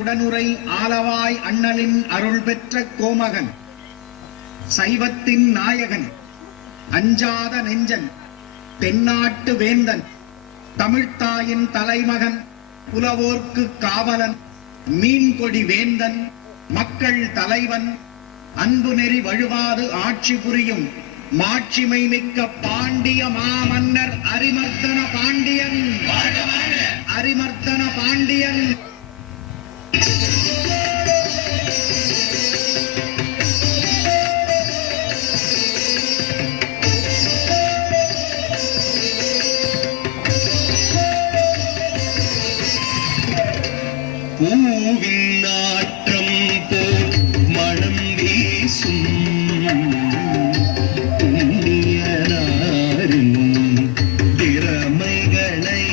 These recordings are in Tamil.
உடனுரை ஆலவாய் அண்ணலின் அருள் பெற்ற கோமகன், சைவத்தின் நாயகன், அஞ்சாத நெஞ்சன், தென்னாட்டு வேந்தன், தமிழ்த்தாயின் தலைமகன், புலவோர்க்கு காவலன், மீன்கொடி வேந்தன், மக்கள் தலைவன், அன்பு நெறி வழுவாது ஆட்சி புரியும் மாட்சிமை மிக்க பாண்டிய மாமன்னர் அரிமர்த்தன பாண்டியன். அரிமர்த்தன பாண்டியன். பூவின் நாற்றம் போல் மனம் வீசும் புண்ணியனாரின் திறமைகளை,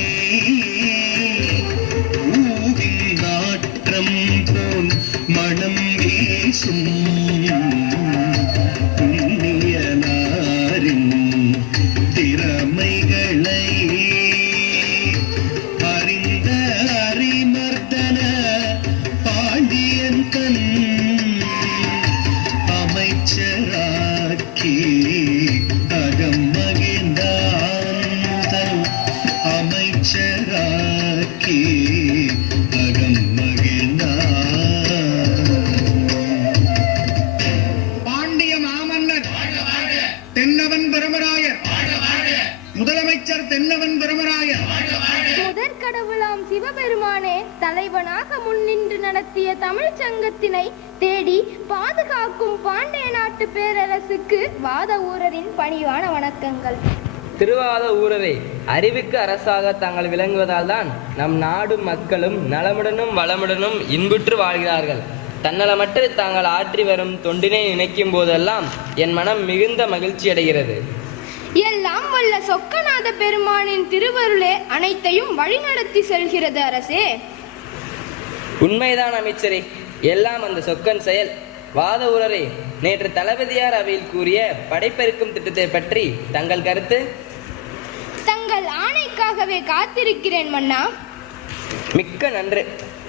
பூவின் நாற்றம் போல் மனம் வீசும் புண்ணியனாரின் திறமைகளை அறிந்த அரிமர்த்தன பாண்டியன் கண் அமைச்சராக்கி அகம் மகிழ்ந்தான். அமைச்சராக்கி அகம் மகிழ்ந்தான். பாண்டிய மாமன்னர் தென்னவன் பிரமராயர், முதலமைச்சர் தென்னவன் பிரமராயர். முதற் கடவுளாம் சிவபெருமானே தலைவனாக முன்னின்று நடத்திய தமிழ்ச் சங்கத்தினை தேடி பாதுகாக்கும் பாண்டிய நாட்டு பேரரசுக்கு வாத ஊரரின் பணிவான வணக்கங்கள். திருவாத ஊரரை அறிவுக்கு அரசாக தாங்கள் விளங்குவதால் தான் நம் நாடும் மக்களும் நலமுடனும் வளமுடனும் இன்புற்று வாழ்கிறார்கள். தன்னலமற்று தாங்கள் ஆற்றி வரும் தொண்டினை நினைக்கும் போதெல்லாம் என் மனம் மிகுந்த மகிழ்ச்சி அடைகிறது. எல்லாம் வல்ல சொக்கநாத பெருமானின் திருவருளே அனைத்தையும் வழிநடத்தி செல்கிறது அரசே. உண்மைதான் அமைச்சரே, எல்லாம் அந்த சொக்கன் செயல். வாத ஊரரே, நேற்று தளபதியார் அவையில் கூறிய படைப்பெருக்கும் திட்டத்தை பற்றி தங்கள் கருத்து? தங்கள் ஆணைக்காகவே காத்திருக்கிறேன் மன்னா. மிக்க நன்று.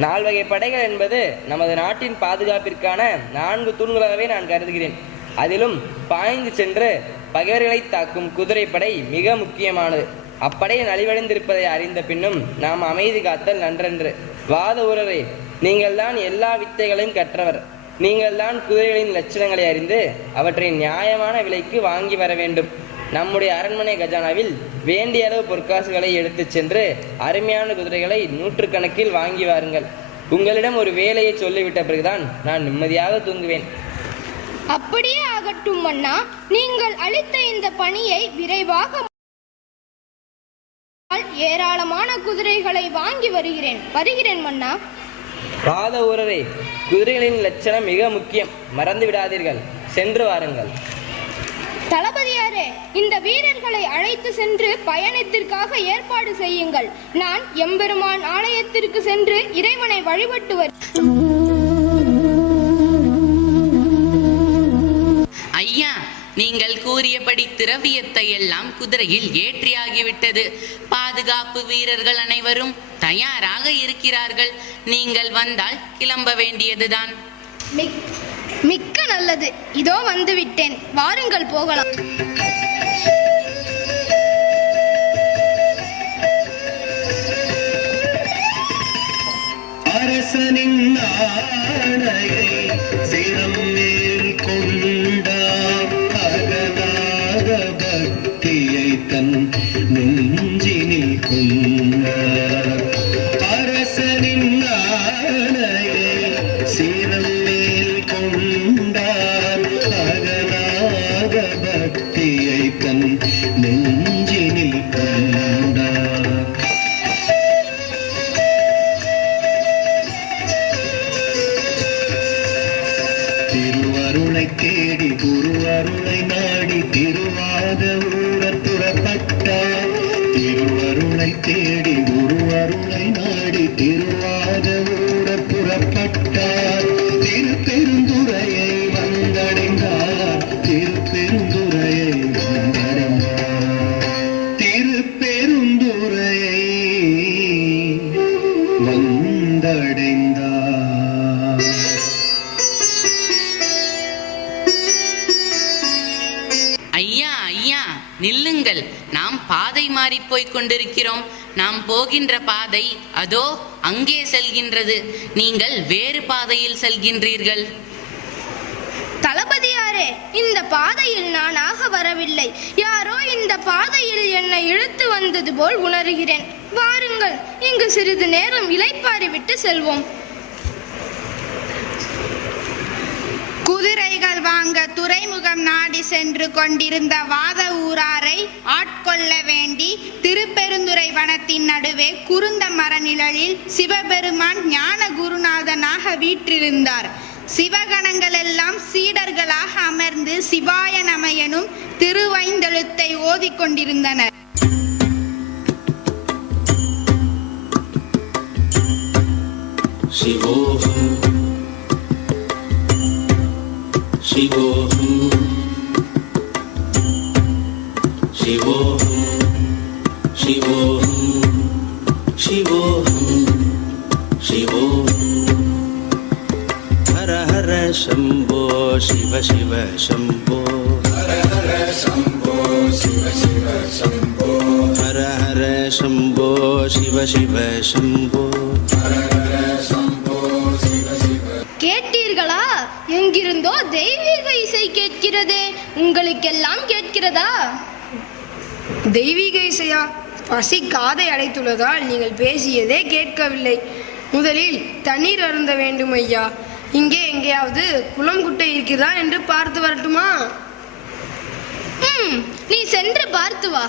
4 வகை படைகள் என்பது நமது நாட்டின் பாதுகாப்பிற்கான 4 தூண்களாகவே நான் கருதுகிறேன். அதிலும் பாய்ந்து சென்று பகைவர்களை தாக்கும் குதிரைப்படை மிக முக்கியமானது. அப்படை நலிவடைந்திருப்பதை அறிந்த பின்னும் நாம் அமைதி காத்தல் நன்றன்று. வாத ஊரரே, நீங்கள் தான் எல்லா வித்தைகளையும் கற்றவர். நீங்கள் தான் குதிரைகளின் லட்சணங்களை அறிந்து அவற்றை நியாயமான விலைக்கு வாங்கி வர வேண்டும். நம்முடைய அரண்மனை கஜானாவில் வேண்டிய அளவு பொற்காசுகளை எடுத்து சென்று அருமையான குதிரைகளை 100 கணக்கில் வாங்கி வாருங்கள். உங்களிடம் ஒரு வேலையை சொல்லிவிட்ட பிறகுதான் நான் நிம்மதியாக தூங்குவேன். அப்படியே ஆகட்டும் மன்னா. நீங்கள் அளித்த இந்த பணியை விரைவாக ஏராளமான குதிரைகளை வாங்கி வருகிறேன் மன்னா. வாத ஊரரே, குதிரைகளின் லட்சணம் மிக முக்கியம், மறந்து விடாதீர்கள். சென்று வாருங்கள். தளபதியாரே, இந்த வீரர்களை அழைத்து சென்று பயணத்திற்காக ஏற்பாடு செய்யுங்கள். நான் எம்பெருமான் ஆலயத்திற்கு சென்று இறைவனை வழிபட்டு ஐயா, நீங்கள் கூறியபடி திரவியத்தை எல்லாம் குதிரையில் ஏற்றியாகிவிட்டது. பாதுகாப்பு வீரர்கள் அனைவரும் தயாராக இருக்கிறார்கள். நீங்கள் வந்தால் கிளம்ப வேண்டியதுதான். மிக்க நல்லது. இதோ வந்துவிட்டேன். வாருங்கள் போகலாம். அரசனின் ஆணையை சிரம் மேல் கொண்டார், அகலாத பக்தியை தன் நெஞ்சினில் கொண்டார். அரசனின் ஆணையை சிரம் மேல் கொண்டார், அகலாத பக்தியை தன் நெஞ்சினில் கொண்டார். திருவருளை தேடி குருவருளை நாடி திருவாத ஊரர் புறப்பட்டார். திருவருளை தேடி குருவருளை நாடி திருவாத ஊரர் புறப்பட்டார். திருப்பெருந்துறையை வந்தடைந்தார். திருப்பெருந்துறையை வந்தடைந்தார். திருப்பெருந்துறையை வந்தடைந்தார். நில்லுங்கள், நாம் பாதை மாறி போய்க் கொண்டிருக்கிறோம். நாம் போகின்ற பாதை அதோ அங்கே செல்கின்றது. நீங்கள் வேறு பாதையில் செல்கின்றீர்கள். தளபதியாரே, இந்த பாதையில் நானாக வரவில்லை. யாரோ இந்த பாதையில் என்னை இழுத்து வந்தது போல் உணர்கிறேன். வாருங்கள், இங்கு சிறிது நேரம் இளைப்பாறி விட்டு செல்வோம். குதிரைகள் வாங்க துறைமுகம் நாடி சென்று கொண்டிருந்த வாத ஊராரை ஆட்கொள்ள வேண்டி திருப்பெருந்துறை வனத்தின் நடுவே குருந்த மரநிழலில் சிவபெருமான் ஞான குருநாதனாக வீற்றிருந்தார். சிவகணங்கள் எல்லாம் சீடர்களாக அமர்ந்து சிவாய நம எனும் திருவைந்தெழுத்தை ஓதிக்கொண்டிருந்தனர். சிவோஹம் சிவோஹம் சிவோஹம் சிவோஹம் சிவோஹம் சிவோஹம் ஹர ஹர சம்போ சிவ சிவ சம்போ ஹர ஹர சம்போ சிவ சிவ சம்போ ஹர ஹர சம்போ சிவ சிவ சம்போ ஹர ஹர சம்போ சிவ சிவ. கேட்டீர்களா? எங்கிருந்தோ தெய்வீக இசை கேட்கிறதே. உங்களுக்கெல்லாம் கேட்கிறதா? தெய்வீக இசையா? பசி காதை அடைத்துள்ளதால் நீங்கள் பேசியதே கேட்கவில்லை. முதலில் தண்ணீர் அருந்த வேண்டும் ஐயா. இங்கே எங்கேயாவது குளம் குட்டை இருக்கிறதா என்று பார்த்து வரட்டுமா? நீ சென்று பார்த்து வா.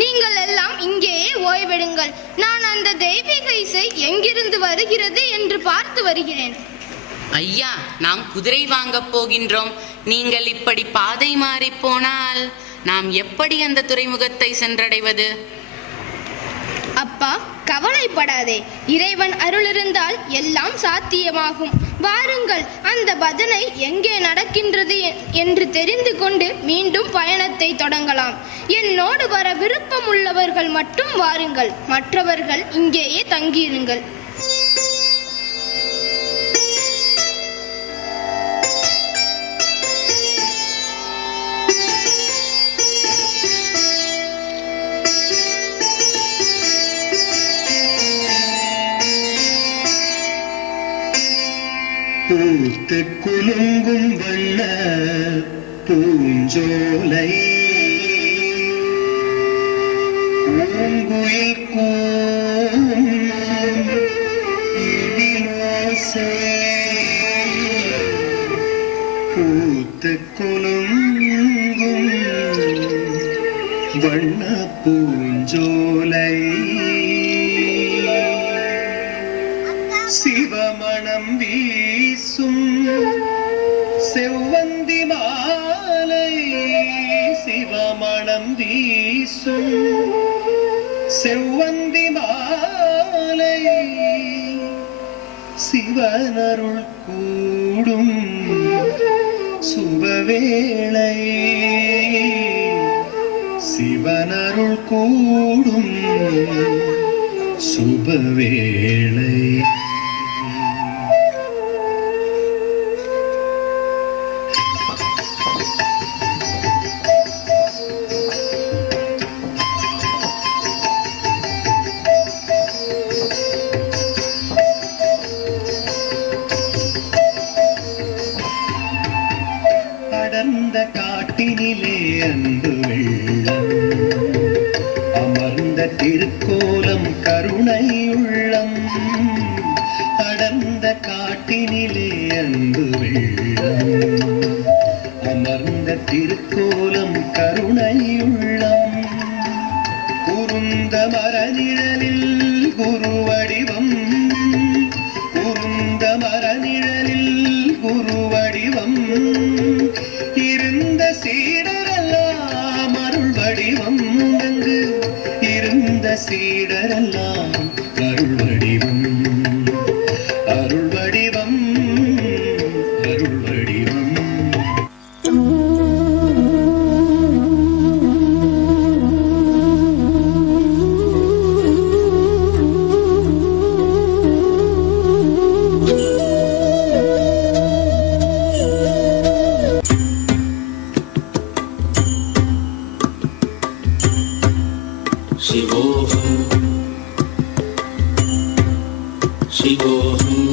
நீங்கள் எல்லாம் இங்கேயே ஓய்வெடுங்கள். நான் அந்த தெய்வீக இசை எங்கிருந்து வருகிறது என்று பார்த்து வருகிறேன். ஐயா, நாம் குதிரை வாங்கப் போகின்றோம். நீங்கள் இப்படி பாதை மாறி போனால் நாம் எப்படி அந்த துறைமுகத்தை சென்றடைவது? அப்பா, கவலைப்படாதே. இறைவன் அருள் இருந்தால் எல்லாம் சாத்தியமாகும். வாருங்கள், அந்த பஜனை எங்கே நடக்கின்றது என்று தெரிந்து கொண்டு மீண்டும் பயணத்தை தொடங்கலாம். என்னோடு வர விருப்பம் உள்ளவர்கள் மட்டும் வாருங்கள். மற்றவர்கள் இங்கேயே தங்கியிருங்கள். பூத்து குலுங்கும் வண்ண பூஞ்சோலை பூங்குயில் கூவும் இடியோசை பூத்து குலுங்கும் வண்ண பூஞ்சோலை சிவமணம் வீசும் செவ்வந்தி மாலை சிவமணம் வீசும் செவ்வந்தி மாலை சிவனருள் கூடும் சுபவேளை சிவனருள் கூடும் சுபவேளை. அடர்ந்த காட்டினிலே அன்பு வெள்ளம் அமர்ந்த திருக்கோலம் கருணை உள்ளம். அடர்ந்த காட்டினிலே அன்பு வெள்ளம் அமர்ந்த திருக்கோலம் கருணை உள்ளம். குருந்த மரநிழலில் குருவடிவம் குருந்த மரநிழலில் குருவடிவம் இருந்த சீடரெல்லாம் அருள் வடிவம். அங்கு இருந்த சீடரெல்லாம் அருள் வடிவம் அருள் வடிவம் அருள் வடிவம். शिवोऽहम् शिवोऽहम्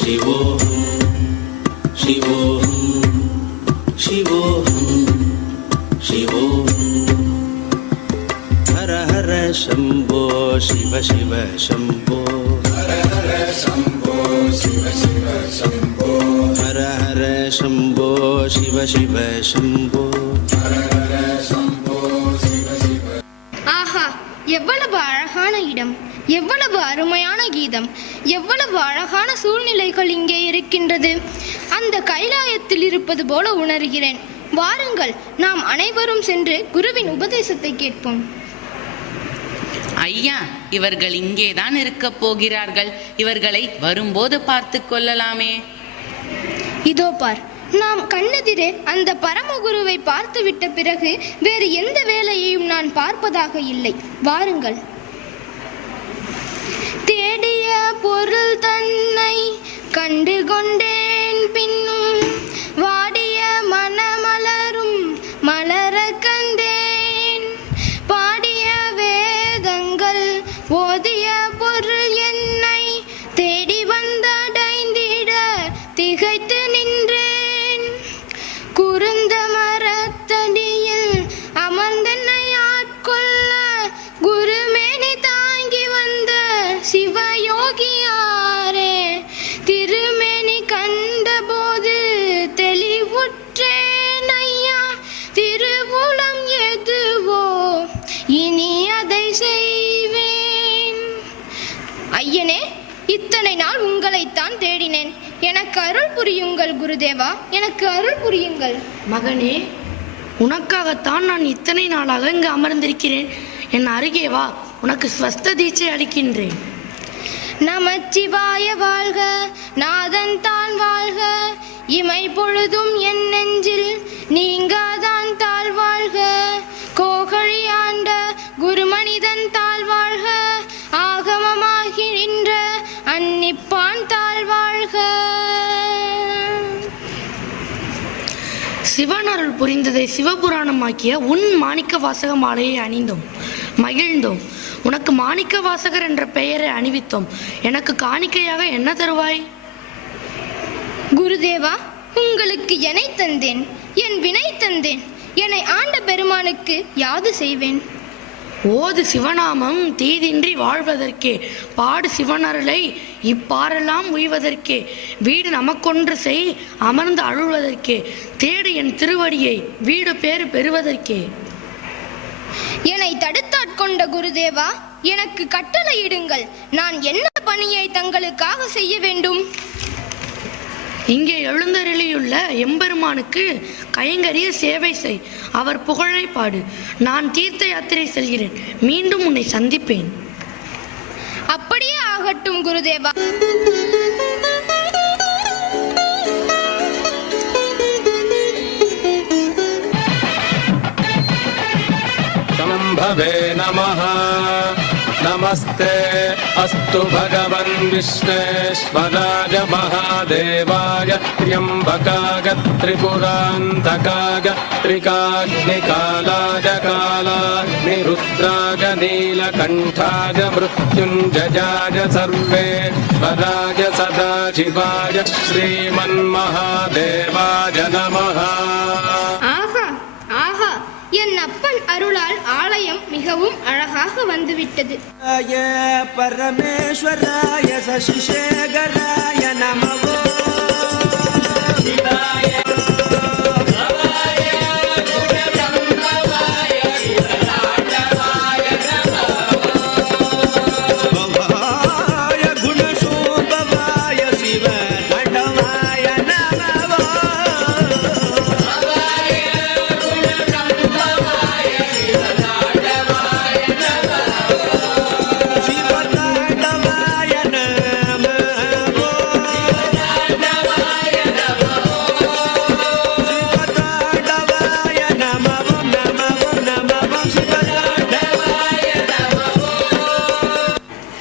शिवोऽहम् शिवोऽहम् शिवोऽहम् शिवोऽहम् हर हर शम्भो शिव शिव शम्भो हर हर शम्भो शिव शिव शम्भो हर हर शम्भो शिव शिव शम्भो हर हर शम्भो शिव शिव. ஆஹா, எவ்வளவு அழகான இடம், எவ்வளவு அருமையான கீதம், எவ்வளவு அழகான சூழ்நிலைகள் இங்கே இருக்கின்றது. அந்த கைலாயத்தில் இருப்பது போல உணர்கிறேன். வாருங்கள், நாம் அனைவரும் சென்று குருவின் உபதேசத்தை கேட்போம். ஐயா, இவர்கள் இங்கேதான் இருக்க போகிறார்கள். இவர்களை வரும்போது பார்த்து கொள்ளலாமே. இதோ பார், நாம் கண்ணெதிரே அந்த பரமகுருவை பார்த்துவிட்ட பிறகு வேறு எந்த வேலையையும் நான் பார்ப்பதாக இல்லை. வாருங்கள். தேடிய பொருள் தன்னை கண்டு கொண்டேன், பின்னும் வாடிய மனமலரும் மலர கண்டேன். பாடிய வேதங்கள் ஓதிய பொருள் என்னை தேடி வந்தடைந்திட திகைத்து நின்றேன். குருந்த மரத்தடியில் அமர்ந்தென்னை ஆட்கொள்ள குருமேனி தாங்கி வந்த சிவயோகியாரே, திருமேனி கண்டபோது தெளிவுற்றேன் ஐயா. திருவுளம் எதுவோ இனி அதை செய்வேன். ஐயனே, இத்தனை நாள் உங்களைத்தான் தேடினேன். எனக்கு அருள் புரியுங்கள் குருதேவா, எனக்கு அருள் புரியுங்கள். மகனே, உனக்காகத்தான் நான் இத்தனை நாளாக இங்கு அமர்ந்திருக்கிறேன். என் அருகே வா, உனக்கு ஸ்வஸ்த தீட்சை அளிக்கின்றேன். நமச்சிவாய வாழ்க, நாதன் தான் வாழ்க, இமை பொழுதும் என் நெஞ்சில் நீங்காதான் தாழ் வாழ்க. கோகழி ஆண்ட குருமனிதன் தாழ் வாழ்க, ஆகமமாகி நின்ற அன்னிப்பான் தாழ் வாழ்க. சிவன் அருள் புரிந்ததை சிவபுராணமாக்கிய உன் மாணிக்க வாசக மாலையை அணிந்தோம், மகிழ்ந்தோம். உனக்கு மாணிக்க வாசகர் என்ற பெயரை அணிவித்தோம். எனக்கு காணிக்கையாக என்ன தருவாய்? குருதேவா, உங்களுக்கு எனை தந்தேன், என் வினை தந்தேன். என்னை ஆண்ட பெருமானுக்கு யாது செய்வேன்? ஓது சிவநாமம் தீதின்றி வாழ்வதற்கே, பாடு சிவனருளை இப்பாரெல்லாம் உய்வதற்கே, வீடு நமக்கொன்று செய் அமர்ந்து அழுவதற்கே, தேடு என் திருவடியை வீடு பேறு பெறுவதற்கே. என்னை தடுத்தாட்கொண்ட குருதேவா, எனக்கு கட்டளையிடுங்கள். நான் என்ன பணியை தங்களுக்காக செய்ய வேண்டும்? இங்கே எழுந்தருளியுள்ள எம்பெருமானுக்கு கைங்கரிய சேவை செய், அவர் புகழை பாடு. நான் தீர்த்த யாத்திரை செல்கிறேன், மீண்டும் உன்னை சந்திப்பேன். அப்படியே ஆகட்டும் குருதேவா. शम्भवे नमः। नमस्ते अस्तु भगवन् विश्वेश्वराय महादेवाय त्र्यम्बकाय त्रिपुरान्तकाय त्रिकाग्निकालाय कालाग्निरुद्राय नीलकण्ठाय मृत्युञ्जयाय सर्वेश्वराय सदाशिवाय श्रीमन्महादेवाय नमः. ஆஹா ஆஹா, என் அப்பன் அருளால் ஆலயம் மிகவும் அழகாக வந்துவிட்டது. பரமேஸ்வராய சசிசேகராய நமோ.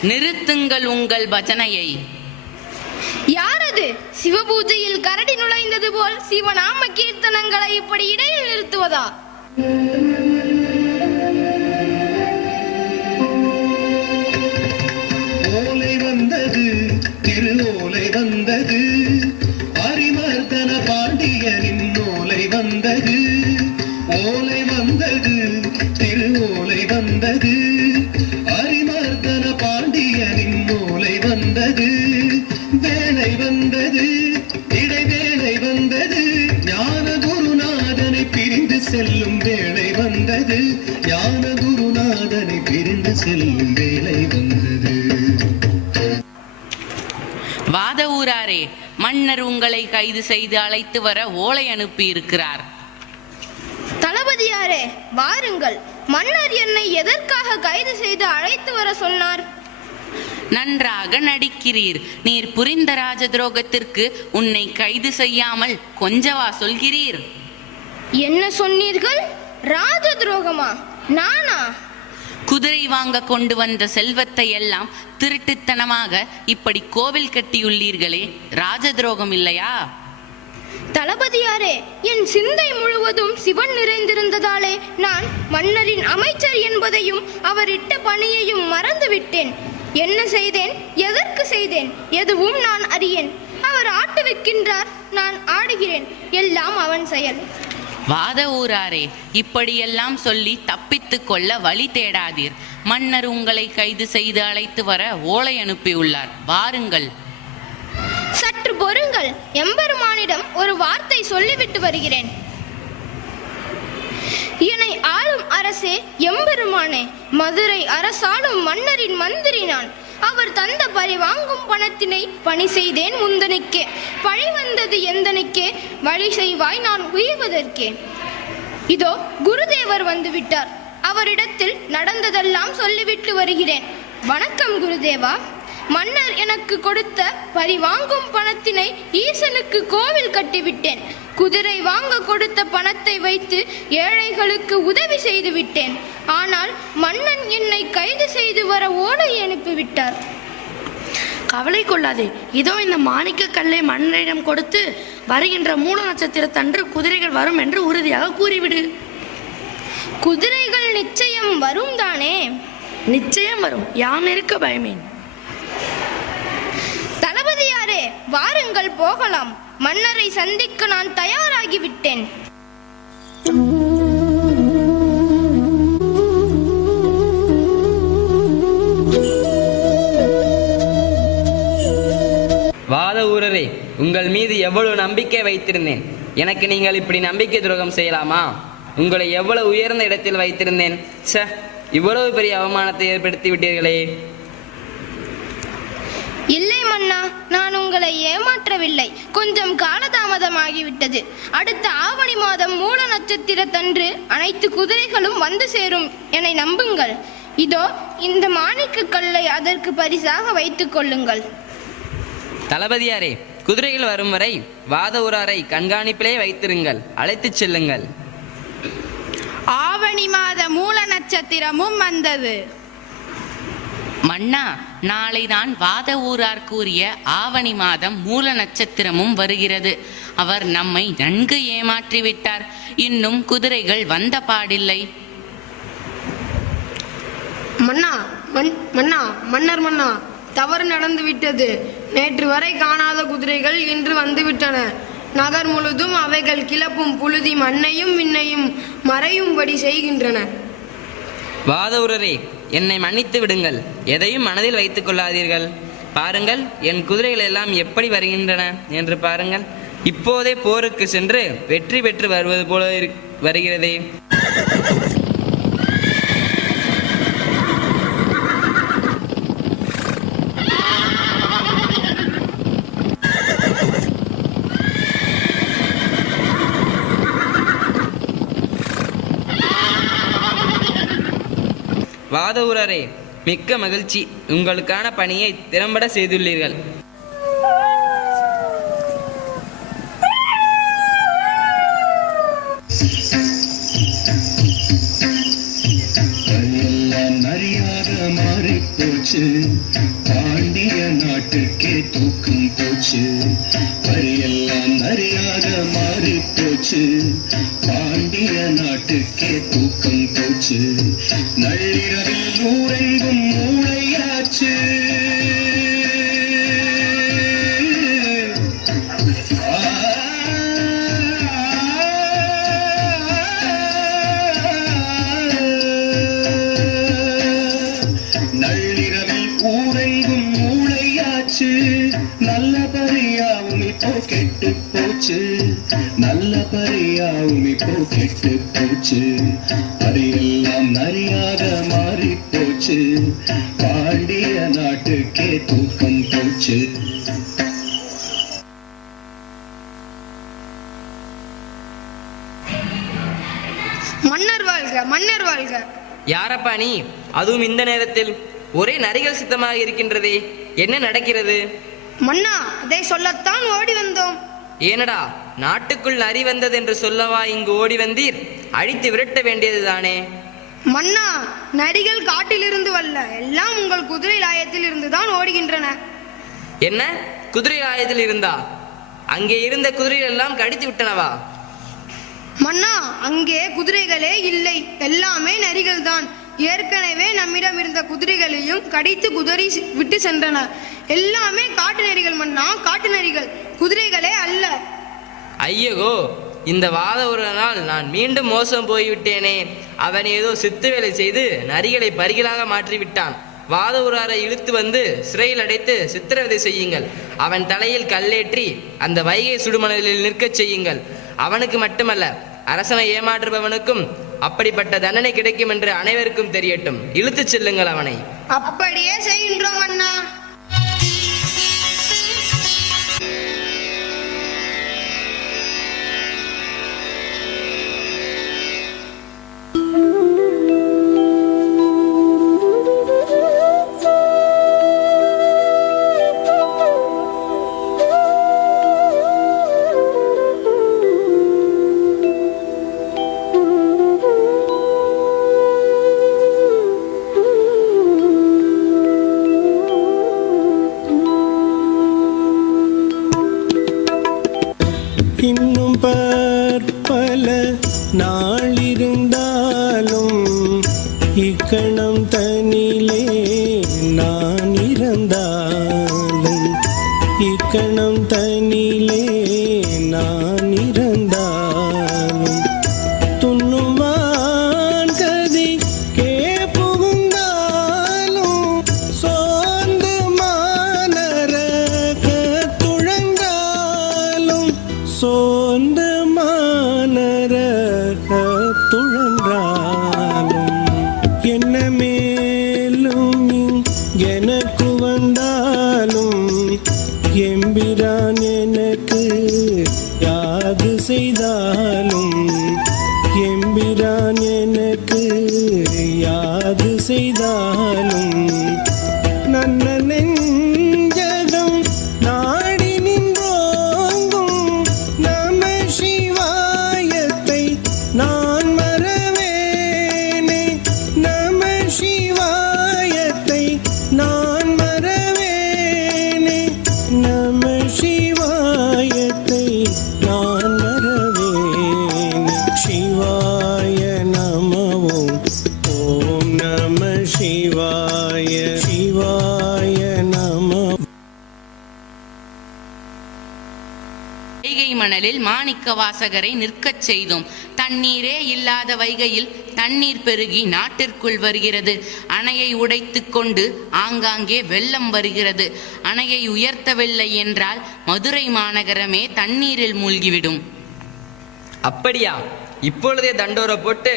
நிறுத்துங்கள் உங்கள் பஜனையை. யாரது? சிவபூஜையில் கரடி நுழைந்தது போல் சிவநாம கீர்த்தனங்களை இப்படி இடையில் நிறுத்துவதா? ஓலை வந்தது திருவோலை வந்தது அரிமர்தன பாண்டியனின் ஓலை வந்தது வேலை வந்தது இடைவேளை வந்தது ஞான குருநாதனை பிரிந்து செல்லும் வேளை வந்தது ஞான குருநாதனை பிரிந்து செல்லும் வேளை வந்தது. வாத ஊராரே, மன்னர் உங்களை கைது செய்து அழைத்து வர ஓலை அனுப்பி இருக்கிறார். தளபதியாரே, வாருங்கள். மன்னர் என்னை எதற்காக கைது செய்து அழைத்து வர சொன்னார்? நன்றாக நடிக்கிறீர். நீர் புரிந்த ராஜ துரோகத்திற்கு உன்னை கைது செய்யாமல் கொஞ்சவா சொல்கிறீர்? என்ன சொன்னீர்கள்? ராஜ துரோகமா? நானா? குதிரை வாங்க கொண்டு வந்த செல்வத்தை எல்லாம் திருட்டுத்தனமாக இப்படி கோவில் கட்டியுள்ளீர்களே, ராஜ துரோகம் இல்லையா? தளபதியாரே, என் சிந்தை முழுவதும் சிவன் நிறைந்திருந்ததாலே நான் மன்னரின் அமைச்சர் என்பதையும் அவர் இட்ட பணியையும் மறந்துவிட்டேன். என்ன செய்தேன்? எதற்கு செய்தேன்? எதுவும் நான் அறியேன். அவர் ஆட்டுவிக்கின்றார், நான் ஆடுகிறேன். எல்லாம் அவன் செயல். வாத ஊராரே, இப்படியெல்லாம் சொல்லி தப்பித்துக் கொள்ள வழி தேடாதீர். மன்னர் உங்களை கைது செய்து அழைத்து வர ஓலை அனுப்பியுள்ளார். வாருங்கள். சற்று பொறுங்கள். எம்பெருமானிடம் ஒரு வார்த்தை சொல்லிவிட்டு வருகிறேன். என்னை ஆளும் அரசே, எம்பெருமானே, மதுரை அரசாளும் மன்னரின் மந்திரி நான். அவர் தந்த பறி வாங்கும் பணத்தினை பணி செய்தேன் முந்தனுக்கே. பழி வந்தது எந்தனுக்கே, வழி செய்வாய் நான் உய்வதற்கே. இதோ குருதேவர் வந்து விட்டார். அவரிடத்தில் நடந்ததெல்லாம் சொல்லிவிட்டு வருகிறேன். வணக்கம் குருதேவா. மன்னர் எனக்கு கொடுத்த பறி வாங்கும் பணத்தினை ஈசனுக்கு கோவில் கட்டிவிட்டேன். குதிரை வாங்க கொடுத்த பணத்தை வைத்து ஏழைகளுக்கு உதவி செய்து விட்டேன். ஆனால் மன்னன் என்னை கைது செய்து வர ஓலை அனுப்பிவிட்டார். கவலை கொள்ளாதே. இதோ இந்த மாணிக்க கல்லை மன்னரிடம் கொடுத்து வருகின்ற மூல நட்சத்திரத்தன்று குதிரைகள் வரும் என்று உறுதியாக கூறிவிடு. குதிரைகள் நிச்சயம் வரும் தானே? நிச்சயம் வரும். யான் இருக்க பயமேன். தளபதியாரே, வாருங்கள் போகலாம். மன்னரை சந்திக்க நான் தயாராகிவிட்டேன். வாத ஊரரே, உங்கள் மீது எவ்வளவு நம்பிக்கை வைத்திருந்தேன். எனக்கு நீங்கள் இப்படி நம்பிக்கை துரோகம் செய்யலாமா? உங்களை எவ்வளவு உயர்ந்த இடத்தில் வைத்திருந்தேன். ச, இவ்வளவு பெரிய அவமானத்தை ஏற்படுத்தி விட்டீர்களே. இல்லை மன்னா, நான் உங்களை ஏமாற்றவில்லை. கொஞ்சம் காலதாமதமாகிவிட்டது. அடுத்த ஆவணி மாதம் மூல நட்சத்திரத்தன்று அனைத்து குதிரைகளும் வந்து சேரும். என்னை நம்புங்கள். இதோ இந்த மாணிக்க கல்லை அதற்கு பரிசாக வைத்துக் கொள்ளுங்கள். தளபதியாரே, குதிரைகள் வரும் வரை வாத ஊராரை கண்காணிப்பிலே வைத்திருங்கள். அழைத்துச் செல்லுங்கள். ஆவணி மாத மூல நட்சத்திரமும் வந்தது. மன்னா, நாளைதான் வாத ஊரார் கூறிய ஆவணி மாதம் மூல நட்சத்திரமும் வருகிறது. அவர் நம்மை நன்கு ஏமாற்றிவிட்டார். இன்னும் குதிரைகள் வந்த பாடில்லை. மன்னா, மன்னர் மன்னா, தவறு நடந்து விட்டது. நேற்று வரை காணாத குதிரைகள் இன்று வந்துவிட்டன. நகர் முழுதும் அவைகள் கிளப்பும் புழுதி மண்ணையும் விண்ணையும் மறையும்படி செய்கின்றன. வாதவூரரே, என்னை மன்னித்து விடுங்கள். எதையும் மனதில் வைத்துக் கொள்ளாதீர்கள். பாருங்கள், என் குதிரைகள் எல்லாம் எப்படி வருகின்றன என்று பாருங்கள். இப்போதே போருக்கு சென்று வெற்றி பெற்று வருவது போல வருகிறதே. வாதவூரரே, மிக்க மகிழ்ச்சி. உங்களுக்கான பணியை திறம்பட செய்துள்ளீர்கள். போச்சு, பாண்டிய நாட்டுக்கே தூக்கம் போச்சு. வரியெல்லாம் நரியாக மாறி போச்சு, பாண்டிய நாட்டுக்கே தூக்கம் போச்சு. நள்ளிரவில் ஊரெங்கும் மூளையாச்சு. அதையெல்லாம் நரியாக மாறி போச்சு. பாண்டிய நாட்டுக்கே தூக்கம் போச்சு. மன்னர் வாழ்க, மன்னர் வாழ்க. யாரப்பா நீ? அதுவும் இந்த நேரத்தில்? ஒரே நரிகள் சித்தமாக இருக்கின்றதே, என்ன நடக்கிறது? மன்னா, அதை சொல்லத்தான் ஓடி வந்தோம். ஏனடா, நாட்டுக்குள் நரி வந்தது என்று சொல்லவா இங்கு ஓடி வந்தீர்? அழித்து விரட்ட வேண்டியதுதானே. மன்னா, நரிகள் காட்டிலிருந்து வல்ல, எல்லாம் உங்கள் குதிரை லாயத்தில் இருந்துதான் ஓடுகின்றன. என்ன, குதிரை லாயத்தில் இருந்தா? அங்கே இருந்த குதிரைகள் எல்லாம் கடித்து விட்டனவா? மன்னா, அங்கே குதிரைகளே இல்லை, எல்லாமே நரிகள் தான். ஏற்கனவே நம்மிடம் இருந்த குதிரைகளையும் கடித்து குதிரை விட்டு சென்றன. எல்லாமே காட்டு நரிகள் மன்னா, காட்டு நரிகள், குதிரைகளே அல்ல. ஐயோ, இந்த வாத ஒரு நாள் நான் மீண்டும் மோசம் போய்விட்டேனே. அவன் ஏதோ சித்து வேலை செய்து நரிகளை பரிகளாக மாற்றிவிட்டான். வாத ஊராரை இழுத்து வந்து சிறையில் அடைத்து சித்திரவதை செய்யுங்கள். அவன் தலையில் கல்லேற்றி அந்த வைகை சுடுமணலில் நிற்கச் செய்யுங்கள். அவனுக்கு மட்டுமல்ல, அரசனை ஏமாற்றுபவனுக்கும் அப்படிப்பட்ட தண்டனை கிடைக்கும் என்று அனைவருக்கும் தெரியட்டும். இழுத்துச் செல்லுங்கள் அவனை. அப்படியே செய்கின்றோம் அண்ணா. இன்னும் பற்பல நாளிருந்தாலும் இக்கணம் தனிலே நான் இறந்தாலும், இக்கணம் தனிலே நான் இறந்தாலும், துண்ணுவான் கதி கே புகுந்தாலும், சோர்ந்து மானரக துழன்றாலும், சோர்ந்து மானரக துழன்றாலும், என்ன மேலும் எனக்கு வந்தாலும், எம்பிரான் எனக்கு யாது செய்தாலும், எம்பிரான் எனக்கு யாது செய்தாலும், நன்ன நெஞ்சகம் நாடி நின்றோங்கும் நம சிவாயத்தை நான் மறவேனே, நம சிவாயத்தை நான் மறவேனே, நம சிவாயத்தை நான் மறவேனே. சிவாய நமவோம், ஓம் நம சிவாய, சிவாய நம. வைகை மணலில் மாணிக்க வாசகரை நிற்கச் செய்தோம். தண்ணீரே இல்லாத வைகையில் தண்ணீர் பெருகி நாட்டிற்குள் வருகிறது. அணையை உடைத்து கொண்டு ஆங்காங்கே வெள்ளம் வருகிறது. அணையை உயர்த்தவில்லை என்றால் மதுரை மாநகரமே தண்ணீரில் மூழ்கிவிடும். அப்படியா? இப்பொழுதே தண்டோரை போட்டு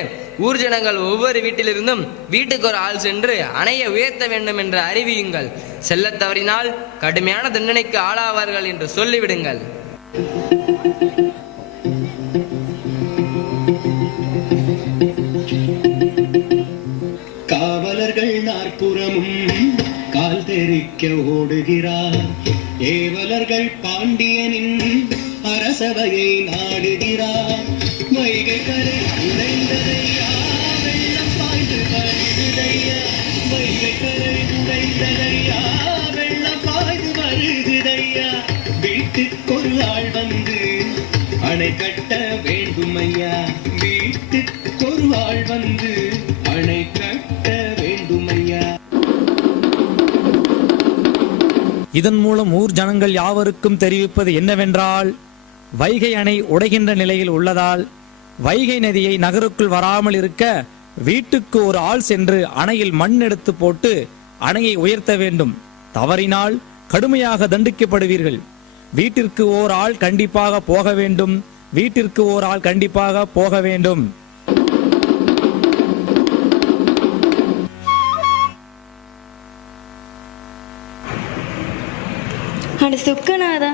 ஊர் ஜனங்கள் ஒவ்வொரு வீட்டிலிருந்தும் வீட்டுக்கு ஒரு ஆள் சென்று அணையை உயர்த்த வேண்டும் என்று அறிவியுங்கள். செல்லத் தவறினால் கடுமையான தண்டனைக்கு ஆளாவார்கள் என்று சொல்லிவிடுங்கள். காவலர்கள் நாற்புறமும் கால் தெரிக்க ஓடுகிறார். ஏவலர்கள் பாண்டியனின் அரசவையை நாடுகிறார். வைகை கரை உடைந்ததையா, வெள்ளம் பாய்ந்து வருகுதையா, வைகை கரை உடைந்ததையா, வெள்ளம் பாய்ந்து வருகுதையா, வீட்டுக்கொரு ஆள் வந்து அணை கட்ட வேண்டும் ஐயா, வீட்டுக்கொரு ஆள் வந்து அணை கட்ட வேண்டும் ஐயா. இதன் மூலம் ஊர் ஜனங்கள் யாவருக்கும் தெரிவிப்பது என்னவென்றால், வைகை அணை உடைகின்ற நிலையில் உள்ளதால் வைகை நதியை நகருக்குள் வராமல் இருக்க வீட்டுக்கு ஒரு ஆள் சென்று அணையில் மண் எடுத்து போட்டு அணையை உயர்த்த வேண்டும். தவறினால் கடுமையாக தண்டிக்கப்படுவீர்கள். வீட்டிற்கு ஓர் ஆள் கண்டிப்பாக போக வேண்டும், வீட்டிற்கு ஓர் ஆள் கண்டிப்பாக போக வேண்டும். அட சொக்கநாதா,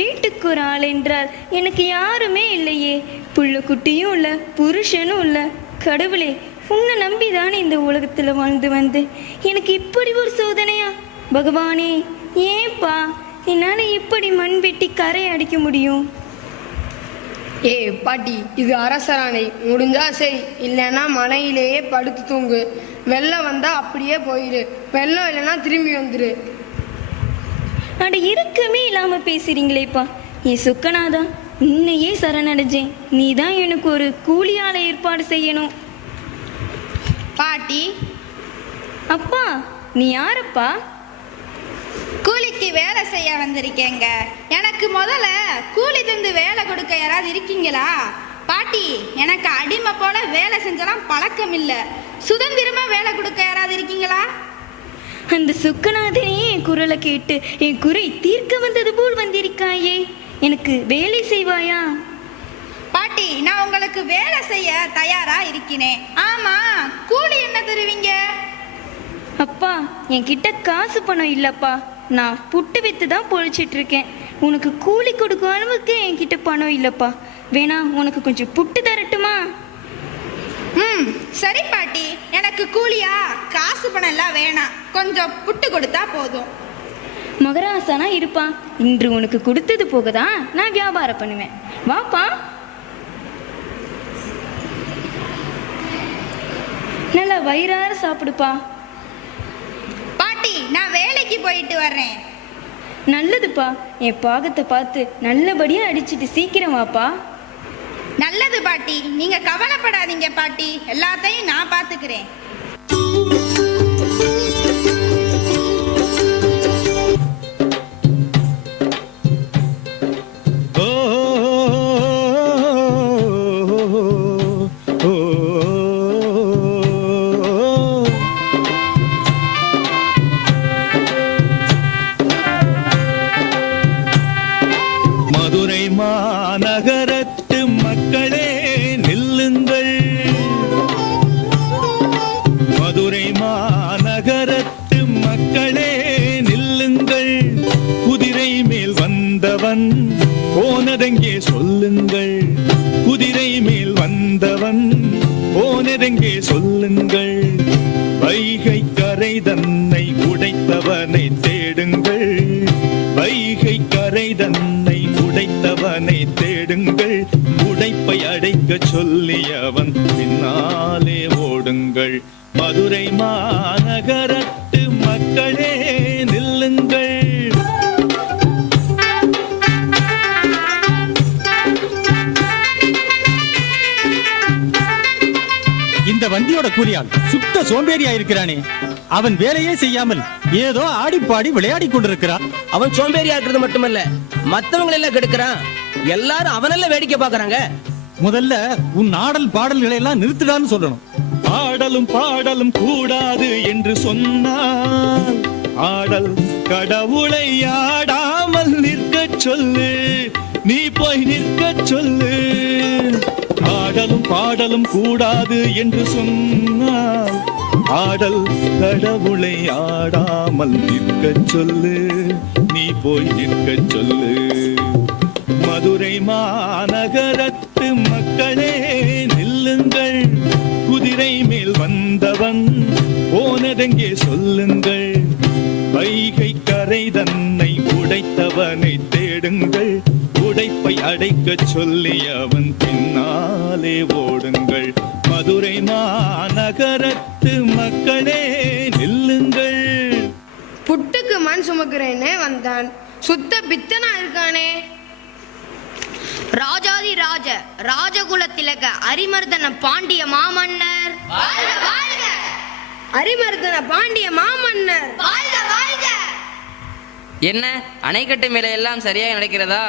வீட்டுக்கு ஒரு ஆள் என்றால் எனக்கு யாருமே இல்லையே. புள்ள குட்டியும் இல்லை, புருஷனும் இல்லை. கடவுளே, உன்னை நம்பிதானே இந்த உலகத்தில் வாழ்ந்து வந்தேன். எனக்கு இப்படி ஒரு சோதனையா? பகவானே, ஏன்பா என்னால் இப்படி மண் வெட்டி கரை அடிக்க முடியும்? ஏ பாட்டி, இது அரசராணை. முடிஞ்சா சரி, இல்லைன்னா மலையிலேயே படுத்து தூங்கு. வெள்ளம் வந்தா அப்படியே போயிடு, வெள்ளம் இல்லைன்னா திரும்பி வந்துரு. அட இருக்கமே இல்லாம பேசுறீங்களேப்பா. என் சொக்கநாதா, உன்னையே சரணடைஞ்சேன். நீ தான் எனக்கு ஒரு கூலியால ஏற்பாடு செய்யணும். பாட்டி. அப்பா, நீ யாரப்பா? கூலிக்கு வேலை செய்ய வந்திருக்கேங்க. எனக்கு முதல்ல கூலி தந்து வேலை கொடுக்க யாராவது இருக்கீங்களா? பாட்டி, எனக்கு அடிமை போல வேலை செஞ்சலாம் பழக்கம் இல்லை. சுதந்திரமா வேலை கொடுக்க யாராவது இருக்கீங்களா? அந்த சுக்கநாதனே என் குரலை கேட்டு என் குறை தீர்க்க வந்தது போல் வந்திருக்காயே. எனக்கு வேலை செய்வாயா? பாட்டி, நான் உங்களுக்கு வேலை செய்ய தயாரா இருக்கிறேன். ஆமா, கூலி என்ன தருவீங்க? அப்பா, என்கிட்ட காசு பணம் இல்லப்பா. நான் புட்டு வித்து தான் பொழிச்சிட்டு இருக்கேன். உனக்கு கூலி கொடுக்கும் அளவுக்கு என்கிட்ட பணம் இல்லப்பா. வேணா உனக்கு கொஞ்சம் புட்டு தரட்டுமா? சரி பாட்டி, எனக்கு கூலியா காசு பணம் எல்லாம் வேணாம், கொஞ்சம் புட்டு கொடுத்தா போதும். மகராசனா இருப்பா. இன்று உனக்கு கொடுத்தது போகதான் நான் வியாபாரம் பண்ணுவேன். வாப்பா. நல்லா வயிறார சாப்பிடுப்பா. பாட்டி, நான் வேலைக்கு போயிட்டு வர்றேன். நல்லதுப்பா. என் பாகத்தை பார்த்து நல்லபடியா அடிச்சிட்டு சீக்கிரம் வாப்பா. நல்லது பாட்டி, நீங்க கவலைப்படாதீங்க பாட்டி, எல்லாத்தையும் நான் பாத்துக்கிறேன். மதுரை மாநகரத்து மக்களே நில்லுங்கள். மதுரை மாநகரத்து மக்களே நில்லுங்கள். குதிரை மேல் வந்தவன் போனதெங்கே சொல்லுங்கள். குதிரை மேல் வந்தவன் போனதெங்கே சொல்லுங்கள். வைகை கரை தன்னை உடைத்தவனை தேடுங்கள். வைகை கரை தன்னை உடைத்தவனை தேடுங்கள். உடைப்பை அடைக்க சொல்லியவன் பின்னாலே ஓடுங்கள். மதுரை மாநகரத்து மக்களே நில்லுங்கள். இந்த வந்தியோட கூலியால் சுத்த சோம்பேறியா இருக்கிறானே. அவன் வேலையே செய்யாமல் ஏதோ ஆடி பாடி விளையாடி கொண்டிருக்கிறான். அவன் சோம்பேறியா இருக்கிறது மட்டுமல்ல, மத்தவங்களை எல்லாம் கெடுக்கிறான். எல்லாரும் அவனெல்லாம் வேடிக்கை பார்க்கறாங்க. முதல்ல உன் ஆடல் பாடல்களை எல்லாம் நிறுத்துடான்னு சொல்லணும். ஆடலும் பாடலும் கூடாது என்று சொன்னால் ஆடல் கடவுளை ஆடாமல் நிற்க சொல்லு. நீ போய் நிற்க சொல்லு. ஆடலும் பாடலும் கூடாது என்று சொன்னால் ஆடல் கடவுளை ஆடாமல் நிற்க சொல்லு. நீ போய் நிற்க சொல்லு. மதுரை மாநகரத்து மக்களே நில்லுங்கள். குதிரை மேல் வந்தவன் போனதெங்கே சொல்லுங்கள். வைகை கரை தன்னை உடைத்தவனை தேடுங்கள். உடைப்பை அடைக்க சொல்லி அவன் பின்னாலே ஓடுங்கள். மதுரை மாநகரத்து மக்களே நில்லுங்கள். புட்டுக்கு மண் சுமக்கிறேன்னு வந்தான், சுத்த பித்தனா இருக்கானே. ராஜாதி ராஜ ராஜகுல திலக அரிமர்தன பாண்டிய மாமன்னர் வாழ்க வாழ்க. அரிமர்தன பாண்டிய மாமன்னர் வாழ்க வாழ்க. என்ன, அணைக்கட்டு மேலே எல்லாம் சரியாக நடக்கிறதா?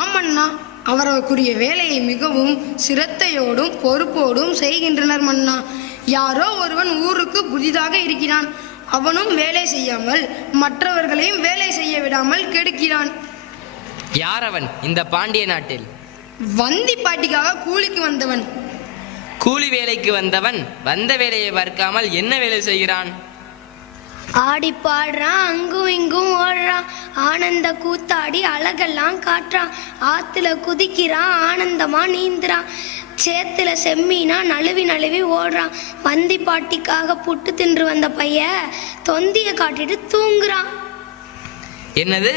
ஆமண்ணா, அவர்களுக்குரிய வேலையை மிகவும் சிரத்தையோடும் பொறுப்போடும் செய்கின்றனர் மன்னா. யாரோ ஒருவன் ஊருக்கு புதிதாக இருக்கிறான். அவனும் வேலை செய்யாமல் மற்றவர்களையும் வேலை செய்ய விடாமல் கெடுக்கிறான். யார் அவன் இந்த பாண்டிய நாட்டில்? வந்தி பாட்டிக்காக கூலிக்கு வந்தவன். கூலி வேலைக்கு வந்தவன் வந்த வேலையை பார்க்காமல் என்ன வேலை செய்கிறான்? ஆடி பாடுறான், அங்கும் இங்கும் ஓடுறான், ஆனந்த கூத்தாடி அழகெல்லாம் காட்டுறான், ஆத்துல குதிக்கிறான், ஆனந்தமா நீந்துறான், சேத்துல செம்மீனா நழுவி நழுவி ஓடுறான், வந்தி பாட்டிக்காக புட்டு தின்று வந்த பையன் தொந்திய காட்டிட்டு தூங்குறான். என்னது,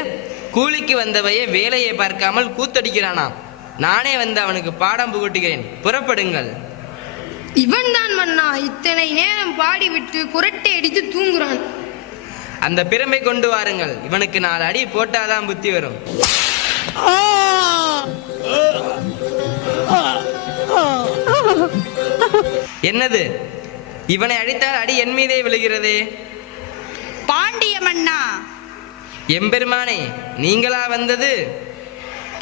கூலிக்கு வந்தவைய வேலையை பார்க்காமல் கூத்தடிக்கிறானா? நானே வந்து அவனுக்கு பாடம் புகட்டுகிறேன், புறப்படுங்கள். இவன் தான் மன்னா இத்தனை நேரம் பாடிவிட்டு குரட்டை அடித்து தூங்குறான். அந்த பிரம்பை கொண்டு வாருங்கள், இவனுக்கு 4 அடி போட்டாதான் புத்தி வரும். என்னது, இவனை அடித்தால் அடி என் மீதே விழுகிறதே. பாண்டிய மன்னா. எம்பெருமானே, நீங்களா வந்தது?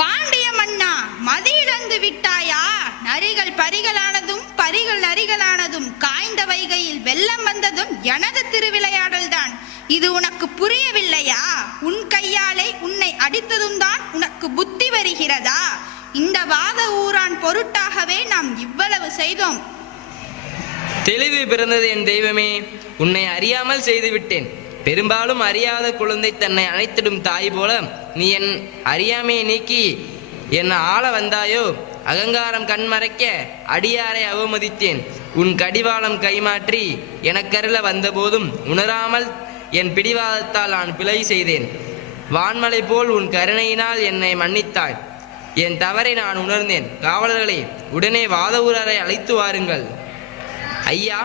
பாண்டிய மன்னா, மதியிழந்து விட்டாயா? நரிகள் பரிகளானதும் பரிகள் நரிகளானதும் காய்ந்த வைகையில் வெள்ளம் வந்ததும் எனது திருவிளையாடல் தான். இது உனக்கு புரியவில்லையா? உன் கையாலே உன்னை அடித்ததும் தான் உனக்கு புத்தி வருகிறதா? இந்த வாத ஊரான் பொருட்டாகவே நாம் இவ்வளவு செய்தோம். தெளிவு பிறந்தது என் தெய்வமே. உன்னை அறியாமல் செய்து விட்டேன். பெரும்பாலும் அறியாத குழந்தை தன்னை அழைத்திடும் தாய் போல நீ என் அறியாமையை நீக்கி என்ன ஆள வந்தாயோ? அகங்காரம் கண்மறைக்க அடியாரை அவமதித்தேன். உன் கடிவாளம் கைமாற்றி எனக்கருள வந்தபோதும் உணராமல் என் பிடிவாதத்தால் நான் பிழை செய்தேன். வான்மலை போல் உன் கருணையினால் என்னை மன்னித்தாய். என் தவறை நான் உணர்ந்தேன். காவலர்களே, உடனே வாதவூரரை அழைத்து வாருங்கள். ஐயா,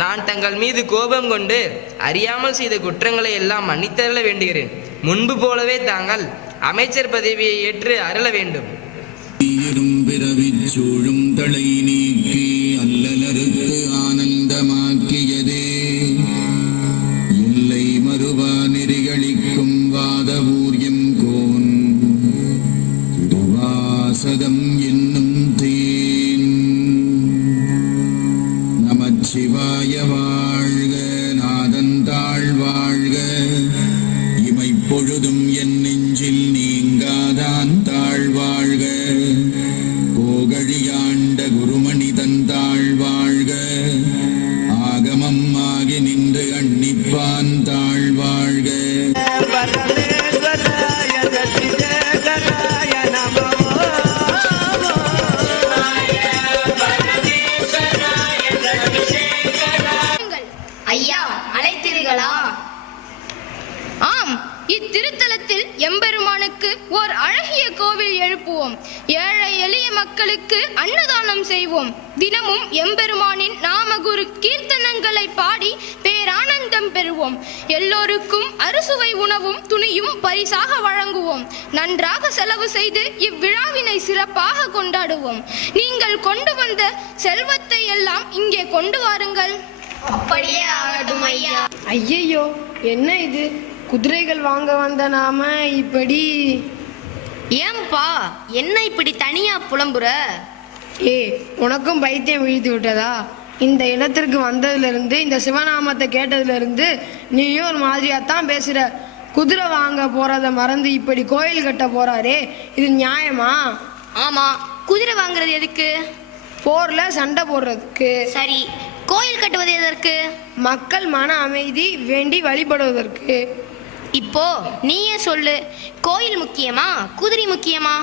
நான் தங்கள் மீது கோபம் கொண்டு அறியாமல் செய்த குற்றங்களை எல்லாம் மன்னித்தருள வேண்டுகிறேன். முன்பு போலவே தாங்கள் அமைச்சர் பதவியை ஏற்று அருள வேண்டும். சூழும் தலை நீக்கி அல்லலருக்கு ஆனந்தமாக்கியதே, இல்லை மறுவா நெறிகளிக்கும் வாதவூர்யம் கோன் திருவாசகம் என்னும் தேன். நமச்சிவாய வாழ்க, நாதந்தாள் வாழ்க, இமைப்பொழுதும் என் நெஞ்சில் நீங்காதான் தாழ் வாழ்க, கோகழியாண்ட குருமணி தந்தாள் வாழ்க, ஆகமம் ஆகி நின்று அன்னிப்பான் தாழ் வாழ்க. ஐயா, அழைத்தீர்களா? ஆம், இத்திருத்தலத்தில் எம்பெருமானுக்கு ஓர் அழகிய கோவில் எழுப்புவோம். ஏழை எளிய மக்களுக்கு அன்னதானம் செய்வோம். தினமும் எம்பெருமானின் நாமகுரு கீர்த்தனங்களை பாடி பேரானந்தம் பெறுவோம். எல்லோருக்கும் அறுசுவை உணவும் துணியும் பரிசாக வழங்குவோம். நன்றாக செலவு செய்து இவ்விழாவினை சிறப்பாக கொண்டாடுவோம். நீங்கள் கொண்டு வந்த செல்வத்தை எல்லாம் இங்கே கொண்டு வாருங்கள். அப்படியே ஆகட்டும் ஐயா. ஐயையோ, என்ன இது? குதிரைகள் வாங்க வந்த நாம இப்படி. ஏன்பா, என்ன இப்படி தனியா புலம்புற? உனக்கும் பைத்தியம் விழித்து விட்டதா? இந்த இடத்திற்கு வந்ததுல இருந்து, இந்த சிவநாமத்தை கேட்டதுல இருந்து நீயும் ஒரு மாதிரியாத்தான் பேசுற. குதிரை வாங்க போறத மறந்து இப்படி கோயில் கட்ட போறாரே, இது நியாயமா? ஆமா, குதிரை வாங்குறது எதுக்கு? போர்ல சண்டை போடுறதுக்கு. சரி, கோயில் கட்டுவது எதற்கு? மக்கள் மன அமைதி வேண்டி வழிபடுவதற்கு. இப்போ நீயே சொல்லு, கோயில் முக்கியமா குதிரை முக்கியமா?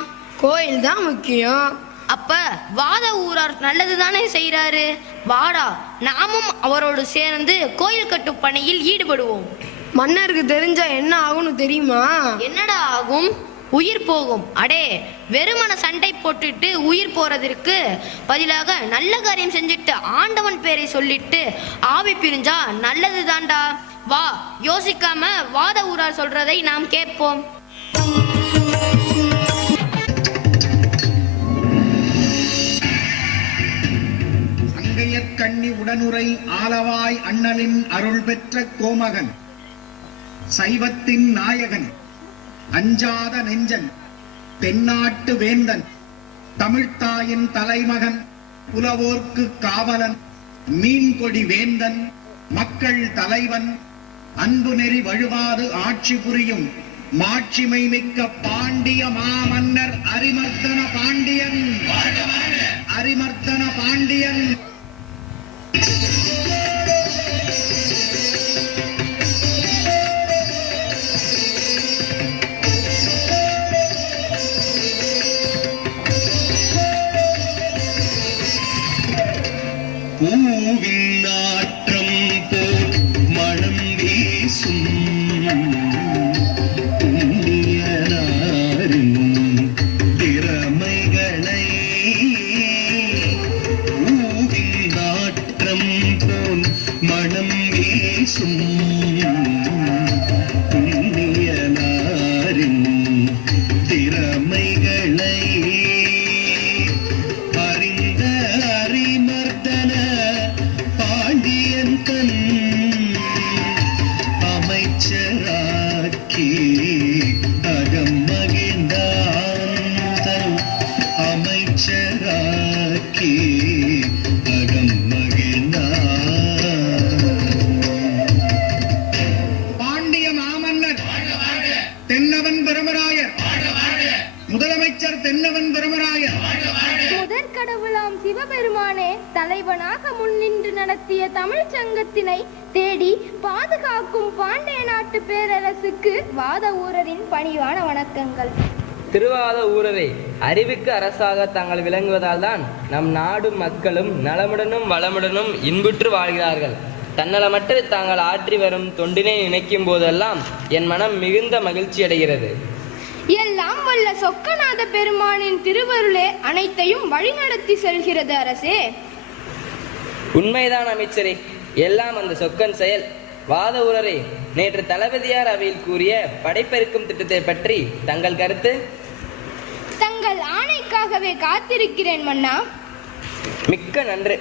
கோயில் தான் முக்கியம். அப்ப வாத ஊரார் நல்லது தானே செய்யறாரு. வாடா, நாமும் அவரோடு சேர்ந்து கோயில் கட்டும் பணியில் ஈடுபடுவோம். மன்னருக்கு தெரிஞ்சா என்ன ஆகும்னு தெரியுமா? என்னடா ஆகும்? உயிர் போகும். அடே, வெறுமன சண்டை போட்டுட்டு உயிர் போறதற்கு பதிலாக நல்ல காரியம் செஞ்சுட்டு ஆண்டவன் பேரை சொல்லிட்டு ஆவி பிரிஞ்சா நல்லது தாண்டா. வா, யோசிக்காம வாத ஊரார் சொல்றதை நாம் கேட்போம். சங்கையற்கண்ணி உடனுரை ஆலவாய் அண்ணலின் அருள் பெற்ற கோமகன், சைவத்தின் நாயகன், அஞ்சாத நெஞ்சன், தென்னாட்டு வேந்தன், தமிழ்த்தாயின் தலைமகன், புலவோர்க்கு காவலன், மீன்கொடி வேந்தன், மக்கள் தலைவன், அன்பு நெறி வழுவாது ஆட்சி புரியும் மாட்சிமை மிக்க பாண்டிய மாமன்னர் அரிமர்த்தன பாண்டியன். அரிமர்த்தன பாண்டியன். பூவின் நாற்றம் போல் மனம் வீசும் புண்ணியனாரின் திறமைகளை பூவின் நாற்றம் போல் மனம் வீசும் புண்ணியனாரின் திறமைகளை அறிந்த அறிமர்தன பாண்டியன் தன் அமைச்சராக்கி அகம் மகிழ்ந்தான் தன் அமைச்சராக்கி அகம் மகிழ்ந்தான். பாண்டிய மாமன்னர் தென்னவன் பிரமராயர், முதலமைச்சர் தென்னவன் பிரமராயர். முதற் கடவுளாம் சிவபெருமானே தலைவனாக முன்னின்று நடத்திய தமிழ்ச் சங்கத்தினை தேடி பாதுகாக்கும் பாண்டிய நாட்டு பேரரசுக்கு வாத ஊரரின் பணிவான வணக்கங்கள். திருவாத ஊரரை அறிவுக்கு அரசாக தாங்கள் விளங்குவதால் தான் நம் நாடும் மக்களும் நலமுடனும் வளமுடனும் இன்புற்று வாழ்கிறார்கள். தன்னலமற்று தாங்கள் ஆற்றி வரும் தொண்டினை நினைக்கும் போதெல்லாம் என் மனம் மிகுந்த மகிழ்ச்சி அடைகிறது. எல்லாம் வல்ல சொக்கநாத பெருமானின் திருவருளே அனைத்தையும் வழிநடத்தி செல்கிறது அரசே. உண்மைதான் அமைச்சரே, எல்லாம் அந்த சொக்கன் செயல். வாத ஊரரே, நேற்று தளபதியார் அவையில் கூறிய படைப்பெருக்கும் திட்டத்தை பற்றி தங்கள் கருத்து? தங்கள் ஆணைக்காகவே காத்திருக்கிறேன் மன்னா. மிக்க நன்று.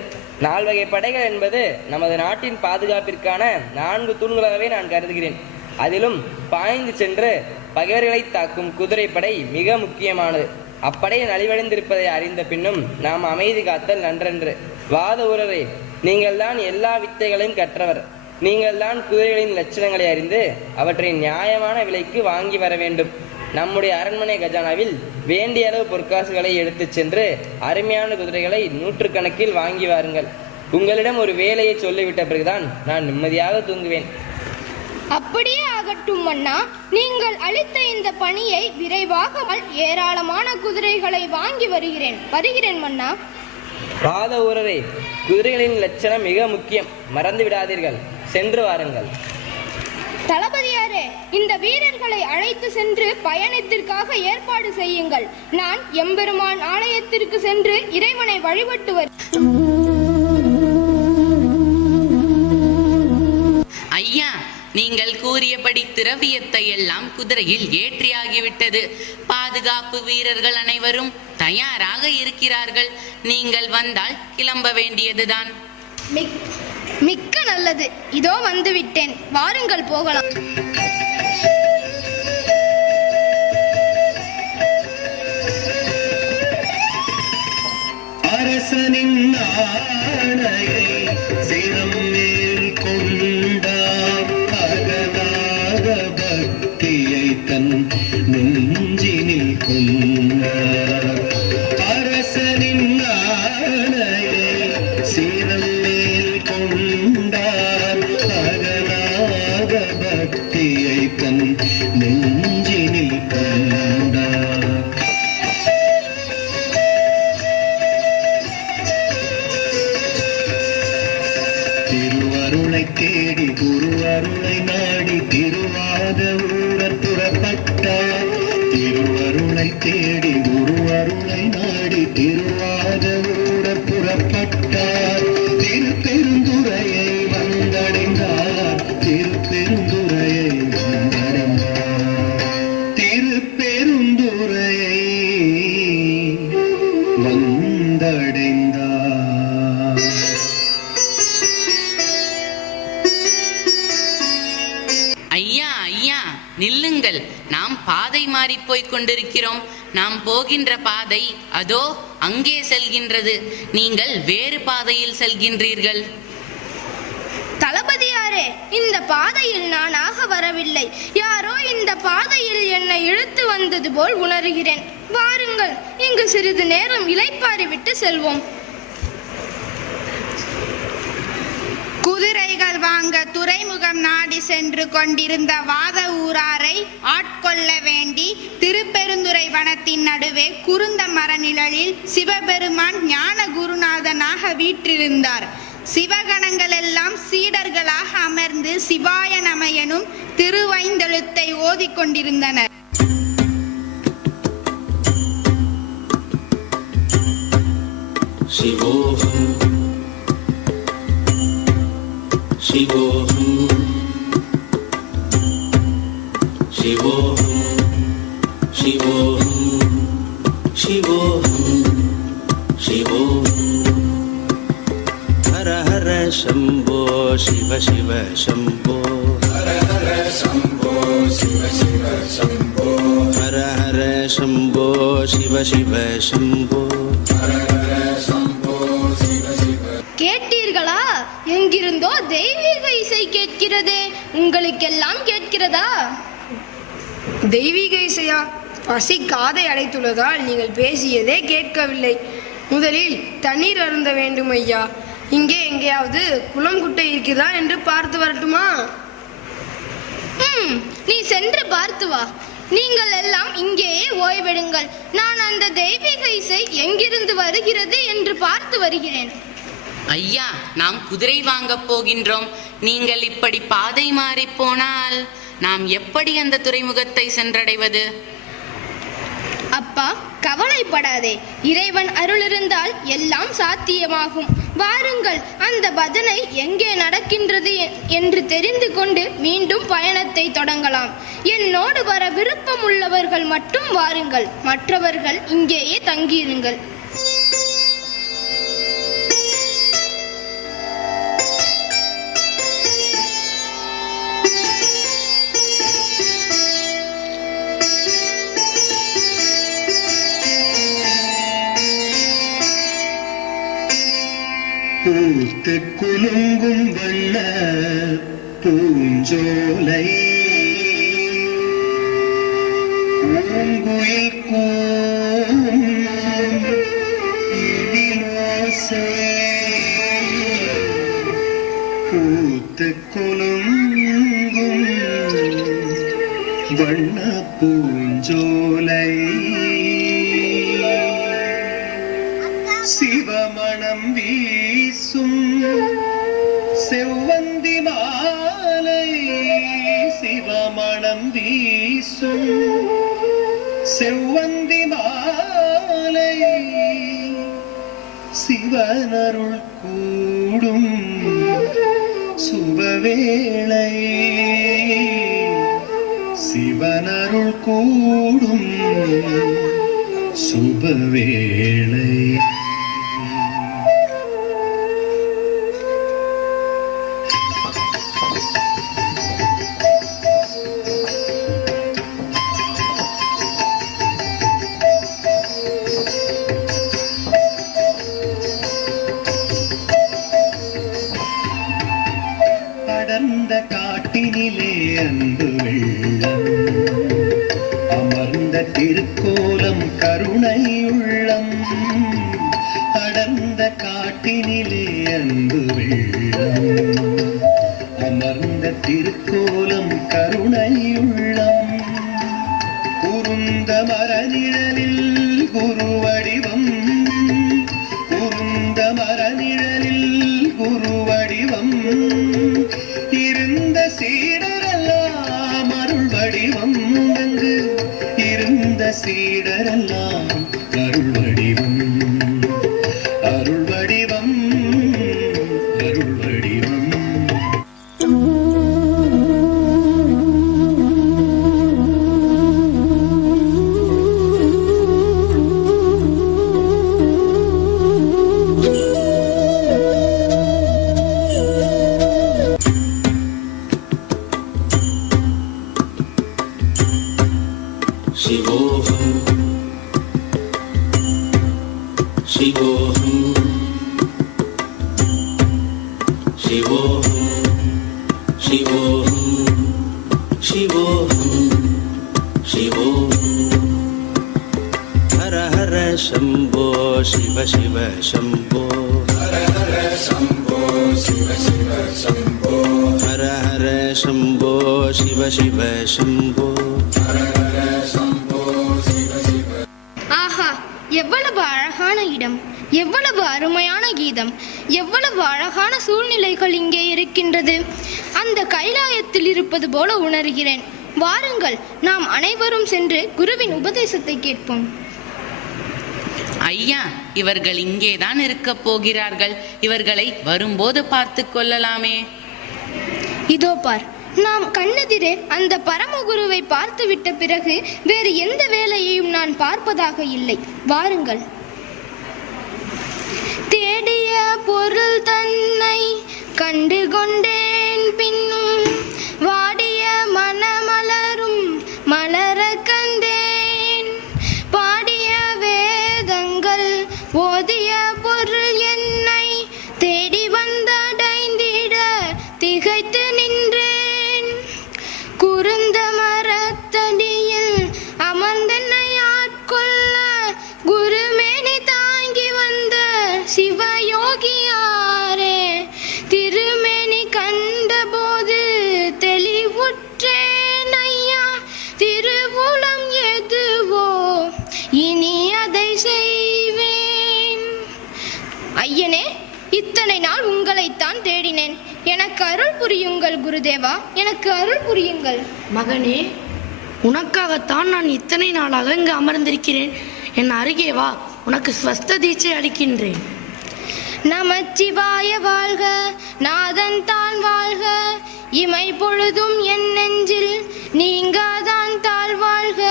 4 வகை படைகள் என்பது நமது நாட்டின் பாதுகாப்பிற்கான 4 தூண்களாகவே நான் கருதுகிறேன். அதிலும் பாய்ந்து சென்று பகைவர்களை தாக்கும் குதிரைப்படை மிக முக்கியமானது. அப்படை நலிவடைந்திருப்பதை அறிந்த பின்னும் நாம் அமைதி காத்தல் நன்றன்று. வாத ஊரரே, நீங்கள் தான் எல்லா வித்தைகளையும் கற்றவர். நீங்கள் தான் குதிரைகளின் லட்சணங்களை அறிந்து அவற்றை நியாயமான விலைக்கு வாங்கி வர வேண்டும். நம்முடைய அரண்மனை கஜானாவில் வேண்டிய அளவு பொற்காசுகளை எடுத்துச் சென்று அருமையான குதிரைகளை 100 கணக்கில் வாங்கி வாருங்கள். உங்களிடம் ஒரு வேலையை சொல்லிவிட்ட பிறகுதான் நான் நிம்மதியாக தூங்குவேன். அப்படியே ஆகட்டும் மன்னா. நீங்கள் அளித்த இந்த பணியை விரைவாக ஏராளமான குதிரைகளை வாங்கி வருகிறேன் மன்னா. வாத ஊரரே, குதிரைகளின் லட்சணம் மிக முக்கியம், மறந்து விடாதீர்கள். சென்று வாருங்கள். தளபதியாரே, இந்த வீரர்களை அழைத்து சென்று பயணத்திற்காக ஏற்பாடு செய்யுங்கள். நான் எம்பெருமான் ஆலயத்திற்கு சென்று இறைவனை வழிபட்டு ஐயா, நீங்கள் கூறியபடி திரவியத்தை எல்லாம் குதிரையில் ஏற்றியாகிவிட்டது. பாதுகாப்பு வீரர்கள் அனைவரும் தயாராக இருக்கிறார்கள். நீங்கள் வந்தால் கிளம்ப வேண்டியதுதான். மிக்க நல்லது. இதோ வந்துவிட்டேன். வாருங்கள் போகலாம். அரசனின் ஆணையை சிரம் மேல் கொண்டார், அகலாத பக்தியை தன் நெஞ்சினில் கொண்டார். அரசனின் ஆணையை சிரம் மேல் கொண்டார், அகலாத பக்தியை தன் நெஞ்சினில் கொண்டார். திருவருளை தேடி குருவருளை நாடி திருவாத ஊரர் புறப்பட்டார். திருவருளை தேடி குருவருளை நாடி திருவாத ஊரர் புறப்பட்டார். திருப்பெருந்துறையை வந்தடைந்தார். திருப்பெருந்துறையை வந்தடைந்தார். திருப்பெருந்துறையை வந்தடைந்தார். ஐயா ஐயா, நில்லுங்கள். நாம் பாதை மாறி போய்க் கொண்டிருக்கிறோம். நாம் போகின்ற பாதை அதோ அங்கே செல்கின்றது. நீங்கள் வேறு பாதையில் செல்கின்றீர்கள். தளபதியாரே, இந்த பாதையில் நானாக வரவில்லை. யாரோ இந்த பாதையில் என்னை இழுத்து வந்தது போல் உணர்கிறேன். வாருங்கள், இங்கு சிறிது நேரம் இளைப்பாறி விட்டு செல்வோம். குதிரைகள் வாங்க துறைமுகம் நாடி சென்று கொண்டிருந்த வாத ஊராரை ஆட்கொள்ள வேண்டி திருப்பெருந்துறை வனத்தின் நடுவே குருந்த மர நிழலில் சிவபெருமான் ஞான குருநாதனாக வீற்றிருந்தார். சிவகணங்கள் எல்லாம் சீடர்களாக அமர்ந்து சிவாய நம எனும் திருவைந்தெழுத்தை ஓதிக்கொண்டிருந்தனர். சிவோஹம் சிவோஹம் சிவோஹம் சிவோஹம் சிவோஹம் சிவோஹம் ஹர ஹர சம்போ சிவ சிவ சம்போ ஹர ஹர சம்போ சிவ சிவ சம்போ ஹர ஹர சம்போ சிவ சிவ சம்போ. கேட்டீர்களா? எங்கிருந்தோ தெய்வீக இசை கேட்கிறதே, உங்களுக்கெல்லாம் கேட்கிறதா? தெய்வீக இசையா? பசி காதை அடைத்துள்ளதால் நீங்கள் பேசியதே கேட்கவில்லை. முதலில் தண்ணீர் அருந்த வேண்டும் ஐயா. இங்கே எங்கேயாவது குளம் குட்டை இருக்கிறதா என்று பார்த்து வரட்டுமா? நீ சென்று பார்த்து வா. நீங்கள் எல்லாம் இங்கேயே ஓய்வெடுங்கள். நான் அந்த தெய்வீக இசை எங்கிருந்து வருகிறது என்று பார்த்து வருகிறேன். ஐயா, நாம் குதிரை வாங்கப் போகின்றோம். நீங்கள் இப்படி பாதை மாறி போனால் நாம் எப்படி அந்த துறைமுகத்தை சென்றடைவது? அப்பா, கவலைப்படாதே. இறைவன் அருள் இருந்தால் எல்லாம் சாத்தியமாகும். வாருங்கள், அந்த பஜனை எங்கே நடக்கின்றது என்று தெரிந்து கொண்டு மீண்டும் பயணத்தை தொடங்கலாம். என்னோடு வர விருப்பம் உள்ளவர்கள் மட்டும் வாருங்கள், மற்றவர்கள் இங்கேயே தங்கியிருங்கள். பூத்து குலுங்கும் வண்ண பூஞ்சோலை பூங்குயில் கூவும் இடிலோசை பூத்து குலுங்கும் வண்ண பூஞ்சோலை சிவமணம் வீசும் செவ்வந்தி மாலை சிவமணம் வீசும் செவ்வந்தி மாலை சிவனருள் கூடும் சுபவேளை சிவனருள் கூடும் சுபவேளை. அடர்ந்த காட்டினிலே அன்பு வெள்ளம் அமர்ந்த திருக்கோலம் கருணை உள்ளம். அடர்ந்த காட்டினிலே அன்பு வெள்ளம் அமர்ந்த திருக்கோலம் கருணை உள்ளம். குருந்த மரநிழலில் குருவடிவம் குருந்த மரநிழலில் குருவடிவம் இருந்த சீடரெல்லாம் அருள் வடிவம் அங்கு இருந்த சீடரெல்லாம் அருள் வடிவம் அருள் வடிவம் அருள் வடிவம். சிவோஹம் சிவோஹம் சிவோஹம் சிவோஹம் சிவோஹம் சிவோஹம் ஹர ஹர சம்போ சிவ சிவ சம்போ ஹர ஹர சம்போ சிவ சிவ சம்போ ஹர ஹர சம்போ சிவ சிவ சம்போ ஹர ஹர சம்போ சிவ சிவ. ஆஹா, எவ்வளவு அழகான இடம், எவ்வளவு அருமையான கீதம். புனிதம். எவ்வளவு அழகான சூழ்நிலைகள் இங்கே இருக்கின்றது. அந்த கைலாயத்தில் இருப்பது போல உணர்கிறேன். வாருங்கள், நாம் அனைவரும் சென்று குருவின் உபதேசத்தை கேட்போம். ஐயா, இவர்கள் இங்கேதான் இருக்க போகிறார்கள். இவர்களை வரும்போது பார்த்து கொள்ளலாமே. இதோ பார், நாம் கண்ணெதிரே அந்த பரமகுருவை பார்த்துவிட்ட பிறகு வேறு எந்த வேலையையும் நான் பார்ப்பதாக இல்லை. வாருங்கள். தேடிய பொருள் தன்னை கண்டு கொண்டேன், பின்னும் வாடிய மனமலரும் மலர கண்டேன். பாடிய வேதங்கள் ஓதிய பொருள் என்னை தேடி வந்தடைந்திட திகைத்து நின்றேன். குருந்த மரத்தடியில் அமர்ந்தென்னை ஆட்கொள்ள குருமேனி தாங்கி வந்த சிவயோகியாரே, திருமேனி கண்டபோது தெளிவுற்றேன் ஐயா. திருவுளம் எதுவோ இனி அதை செய்வேன். ஐயனே, இத்தனை நாள் உங்களைத்தான் தேடினேன். எனக்கு அருள் புரியுங்கள் குருதேவா, எனக்கு அருள் புரியுங்கள். மகனே, உனக்காகத்தான் நான் இத்தனை நாளாக இங்கு அமர்ந்திருக்கிறேன். என் அருகே வா, உனக்கு ஸ்வஸ்த தீட்சை அளிக்கின்றேன். நமச்சிவாய வாழ்க, நாதன் தான் வாழ்க, இமை பொழுதும் என் நெஞ்சில் நீங்காதான் தாழ் வாழ்க.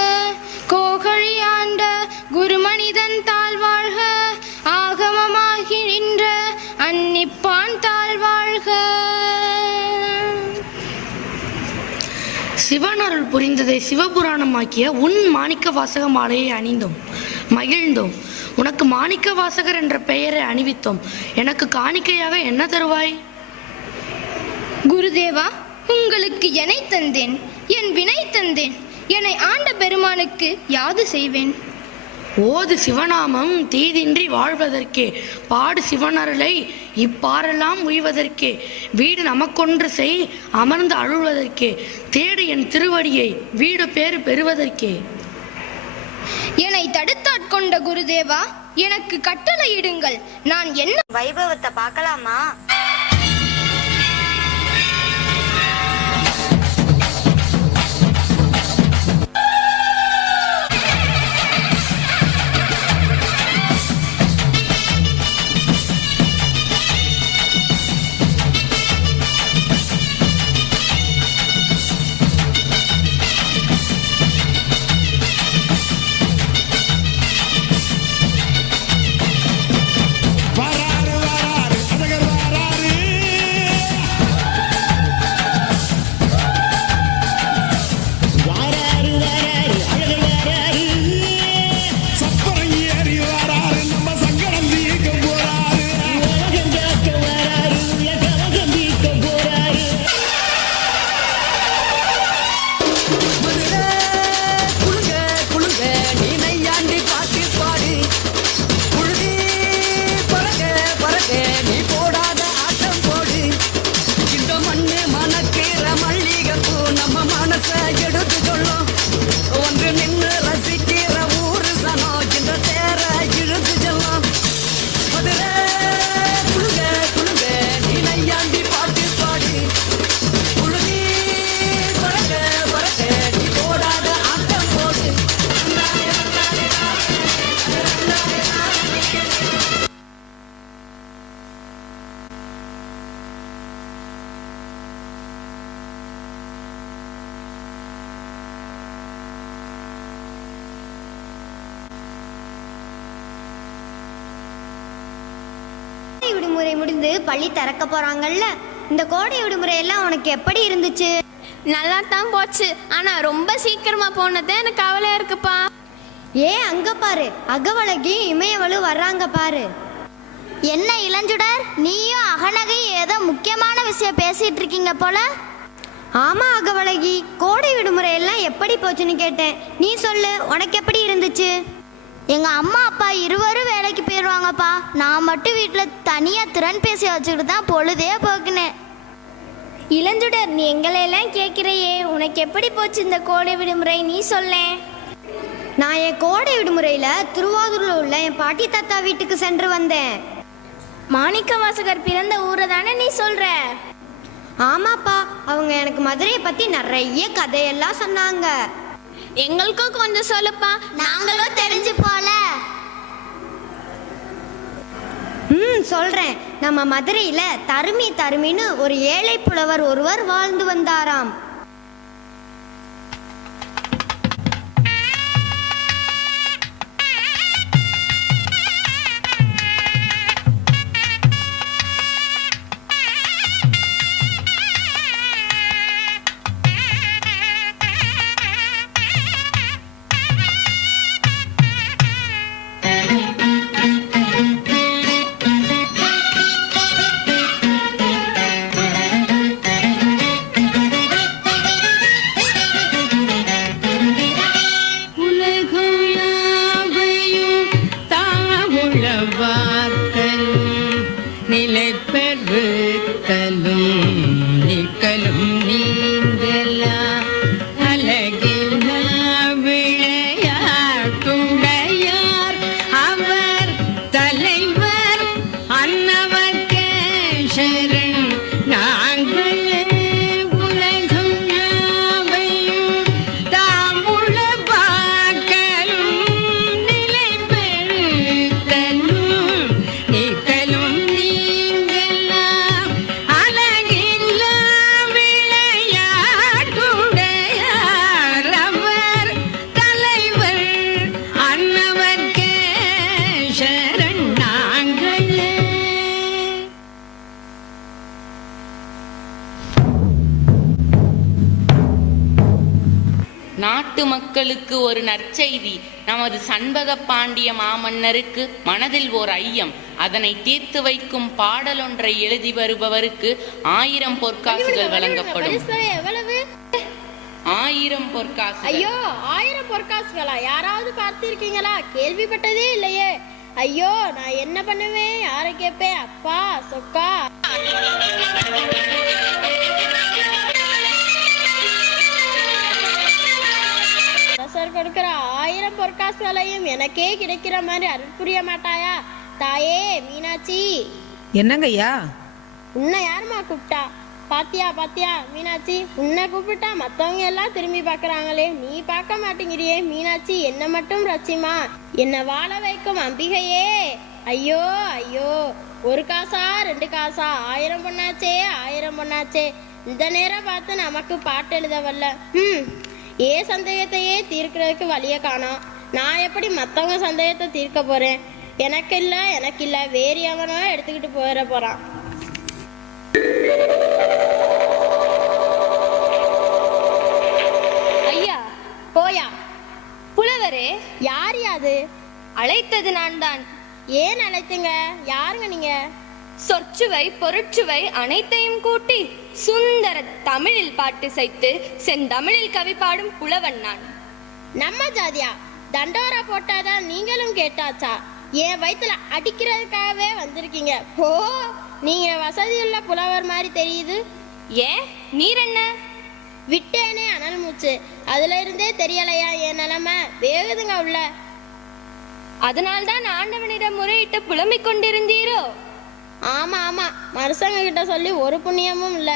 கோகழி ஆண்ட குருமனிதன் தாழ் வாழ்க, ஆகமமாகி நின்ற அன்னிப்பான் தாழ் வாழ்க. சிவனருள் புரிந்ததை சிவபுராணமாக்கிய உன் மாணிக்க வாசக மாலையை அணிந்தோம், மகிழ்ந்தோம். உனக்கு மாணிக்க வாசகர் என்ற பெயரை அணிவித்தோம். எனக்கு காணிக்கையாக என்ன தருவாய்? குருதேவா, உங்களுக்கு எனை தந்தேன், என் வினை தந்தேன். என்னை ஆண்ட பெருமானுக்கு யாது செய்வேன்? ஓது சிவநாமம் தீதின்றி வாழ்வதற்கே, பாடு சிவனருளை இப்பாரெல்லாம் உய்வதற்கே, வீடு நமக்கொன்று செய் அமர்ந்து அழுவதற்கே, தேடு என் திருவடியை வீடு பேறு பெறுவதற்கே. என்னை தடுத்தாட்கொண்ட குருதேவா, எனக்கு கட்டளையிடுங்கள். நான் என்ன வைபவத்தை பார்க்கலாமா? விடுமுறை முடிந்து பள்ளி திறக்க போறாங்கல்ல, இந்த கோடை விடுமுறை எல்லாம் உனக்கு எப்படி இருந்துச்சு? நல்லா தான் போச்சு. ஆனா ரொம்ப சீக்கிரமா போனது எனக்கு கவலையா இருக்குப்பா. ஏன் அங்க பாரு, அகவழகி இமயவளு வர்றாங்க பாரு. என்ன இளஞ்சுடர், நீயும் அகநகை ஏதோ முக்கியமான விஷயம் பேசிட்டு இருக்கீங்க போல. ஆமா அகவழகி, கோடை விடுமுறை எல்லாம் எப்படி போச்சுன்னு கேட்டேன். நீ சொல்லு, உனக்கு எப்படி இருந்துச்சு? எங்க அம்மா அப்பா இருவரும் வேலைக்கு போயிடுவாங்கப்பா. நான் மட்டும் வீட்டில் தனியா திறன் பேசி வச்சுக்கிட்டு தான் பொழுதே போக்குனேன். இளஞ்சுடர், நீ எங்களையெல்லாம் கேட்கிறையே, உனக்கு எப்படி போச்சு இந்த கோடை விடுமுறை? நீ சொல்ல. நான் என் கோடை விடுமுறையில் திருவாரூரில் உள்ள என் பாட்டி தாத்தா வீட்டுக்கு சென்று வந்தேன். மாணிக்கவாசகர் பிறந்த ஊரை தானே நீ சொல்ற? ஆமாப்பா, அவங்க எனக்கு மதுரையை பத்தி நிறைய கதையெல்லாம் சொன்னாங்க. எங்களுக்கும் கொஞ்சம் சொல்லுப்பா, நாங்களும் தெரிஞ்சு போல. சொல்றேன். நம்ம மதுரையில தருமின்னு ஒரு ஏழை புலவர் ஒருவர் வாழ்ந்து வந்தாராம். நாட்டு மக்களுக்கு ஒரு நற்செய்தி. நமது சண்பக பாண்டிய மாமன்னருக்கு மனதில் ஓர் ஐயம். அதனை தீர்த்து வைக்கும் பாடலொன்றை எழுதி வருபவருக்கு 1000 பொற்காசுகள் வழங்கப்படும். 1000 பொற்காசு. ஐயோ, 1000 பொற்காசுகளா? யாராவது பார்த்திருக்கீங்களா? கேள்விப்பட்டதே இல்லையே. ஐயோ, நான் என்ன பண்ணுவேன்? யாரை கேட்பேன்? அப்பா சொக்கா. கொடுக்கிற 1000 பொற்காசுகளையும் எனக்கே கிடைக்கிற மாதிரி அருள் புரிய மாட்டாயா? தாயே மீனாட்சி. என்னங்கய்யா? உன்னை யாருமா கூப்பிட்டா? பாத்தியா மீனாட்சி, உன்னை கூப்பிட்டா மத்தவங்க எல்லாம் திரும்பி பாக்குறாங்களே, நீ பார்க்க மாட்டேங்கிறியே மீனாட்சி. என்ன மட்டும் ரட்சிமா, என்ன வாழ வைக்கும் அம்பிகையே. ஐயோ ஐயோ, 1 காசா 2 காசா? 1000 பொண்ணாச்சே 1000 பொண்ணாச்சே. இந்த நேரம் பார்த்து நமக்கு பாட்டு எழுத வரல. சந்தேகத்தையே தீர்க்கிறதுக்கு வழிய காணோம். நான் எப்படி மத்தவங்க சந்தேகத்தை தீர்க்க போறேன்? எனக்கு இல்ல வேறு எவனோ எடுத்துக்கிட்டு போயிட போறான். ஐயா போயா. புலவரே, யார் யாது? அழைத்தது நான் தான். ஏன் அழைத்தீங்க? யாருங்க நீங்க? சொற்சுவை பொருட்சுவை அனைத்தையும் கூட்டி சுந்தர தமிழில் பாட்டு செய்து செந்தமிழில் கவி பாடும் புலவன் நான். நம்ம ஜாதியா? தண்டோரா போட்டாதான் நீங்களும் கேட்டாச்சா? என் வயிற்றுல அடிக்கிறதுக்காகவே வந்திருக்கீங்க. ஓ, நீங்க வசதியுள்ள புலவர் மாதிரி தெரியுது. ஏன் நீர் என்ன? விட்டேனே அனல் மூச்சு, அதுல இருந்தே தெரியலையா என் நிலைமை? வேகுதுங்க உள்ள. அதனால்தான் ஆண்டவனிடம் முறையிட்டு புலம்பிக் கொண்டிருந்தீரோ? ஆமா மனுஷங்க கிட்ட சொல்லி ஒரு புண்ணியமும் இல்லை.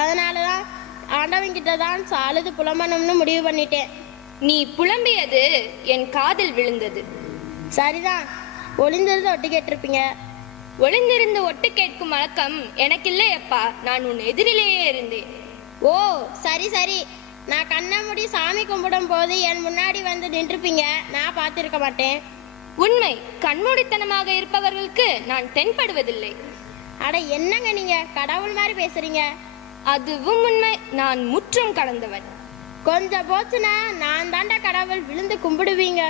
அதனாலதான் ஆண்டவன் கிட்ட தான் சாலுது புலம்பணும்னு முடிவு பண்ணிட்டேன். நீ புலம்பியது என் காதில் விழுந்தது. சரிதான், ஒளிந்திருந்து ஒட்டு கேட்டிருப்பீங்க. ஒளிந்திருந்து ஒட்டு கேட்கும் வழக்கம் எனக்கு இல்லையப்பா. நான் உன் எதிரிலேயே இருந்தேன். ஓ சரி, நான் கண்ணை மூடி சாமி கும்பிடும் போது என் முன்னாடி வந்து நின்றுப்பீங்க. நான் பார்த்திருக்க மாட்டேன். உண்மை, கண்மூடித்தனமாக இருப்பவர்களுக்கு நான் தென்படுவதில்லை. அட என்னங்க நீங்க கடவுள் மாதிரி பேசுறீங்க. அதுவும் உண்மை, நான் முற்றும் கடந்தவன். கொஞ்சம் போச்சுன்னா நான் தாண்டா கடவுள், விழுந்து கும்பிடுவீங்க.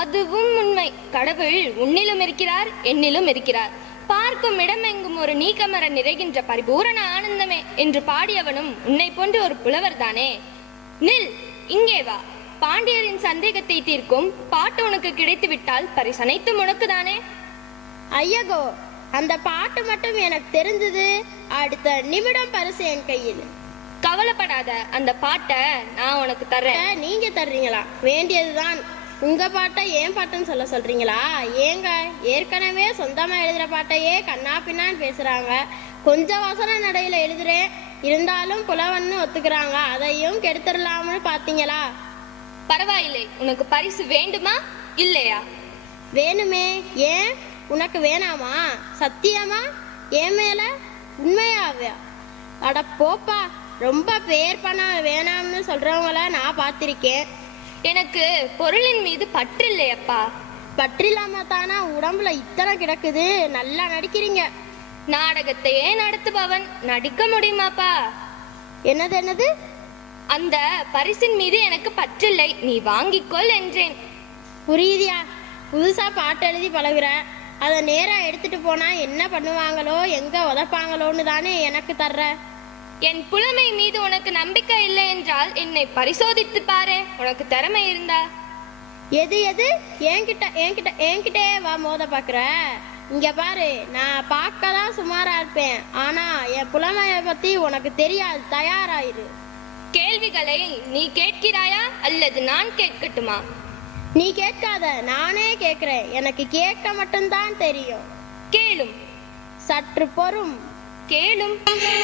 அதுவும் உண்மை, கடவுள் உன்னிலும் இருக்கிறார் என்னிலும் இருக்கிறார். பார்க்கும் இடமெங்கும் ஒரு நீக்கமர நிறைகின்ற பரிபூரண ஆனந்தமே என்று பாடியவனும் உன்னை போன்ற ஒரு புலவர் தானே. நில், இங்கே வா. பாண்டியரின் சந்தேகத்தை தீர்க்கும் பாட்டு உனக்கு கிடைத்து விட்டால் பரிசனைத்து உனக்கு தானே. ஐயகோ, அந்த பாட்டு மட்டும் எனக்கு தெரிஞ்சது. அடுத்த நிமிடம் பரிசு என் கையில். கவலைப்படாத, அந்த பாட்டை நான் உனக்கு தர்றேன். நீங்க தர்றீங்களா? வேண்டியதுதான். உங்க பாட்டை ஏன் பாட்டுன்னு சொல்ல சொல்றீங்களா? ஏங்க ஏற்கனவே சொந்தமா எழுதுற பாட்டையே கண்ணா பின்னான்னு பேசுறாங்க. கொஞ்சம் வசன நடையில எழுதுறேன், இருந்தாலும் புலவன்னு ஒத்துக்கிறாங்க. அதையும் கெடுத்துடலாம்னு பாத்தீங்களா? பரவாயில்லை. உனக்கு பரிசு வேண்டுமா இல்லையா? வேணுமே. ஏன் உனக்கு வேணாமா? சத்தியமா? ஏன் மேல? உண்மையாவே? அட போப்பா, ரொம்ப பேர் பணம் வேணாம்னு சொல்றவங்கள நான் பார்த்திருக்கேன். எனக்கு பொருளின் மீது பற்றில்லையப்பா. பற்றில்லாம தானா உடம்புல இத்தனை கிடக்குது. நல்லா நடிக்கிறீங்க. நாடகத்தையே நடத்துபவன் நடிக்க முடியுமாப்பா? என்னது? அந்த பரிசின் மீது எனக்கு பற்றில்லை, நீ வாங்கிக்கொள் என்றேன். புரியுதியா? புதுசா பாட்டு எழுதி பழகுற, அதை நேரா எடுத்துட்டு போனா என்ன பண்ணுவாங்களோ எங்க உதப்பாங்களோன்னு தானே எனக்கு தர்ற. என் புலமை மீது உனக்கு நம்பிக்கை இல்லை என்றால் என்னை பரிசோதித்து பாரு, உனக்கு திறமை இருந்தா. எது என்கிட்டே வா மோத பாக்குற. இங்க பாரு, நான் பார்க்கதான் சுமாரா இருப்பேன், ஆனா என் புலமைய பத்தி உனக்கு தெரியாது. தயாராயிரு. கேள்விகளை நீ கேட்கிறாயா அல்லது நான் கேட்கட்டுமா? நீ கேட்காத, நானே கேட்கிறேன். எனக்கு கேட்க மட்டும்தான் தெரியும். கேளும். சற்று பொறும். கேளும்.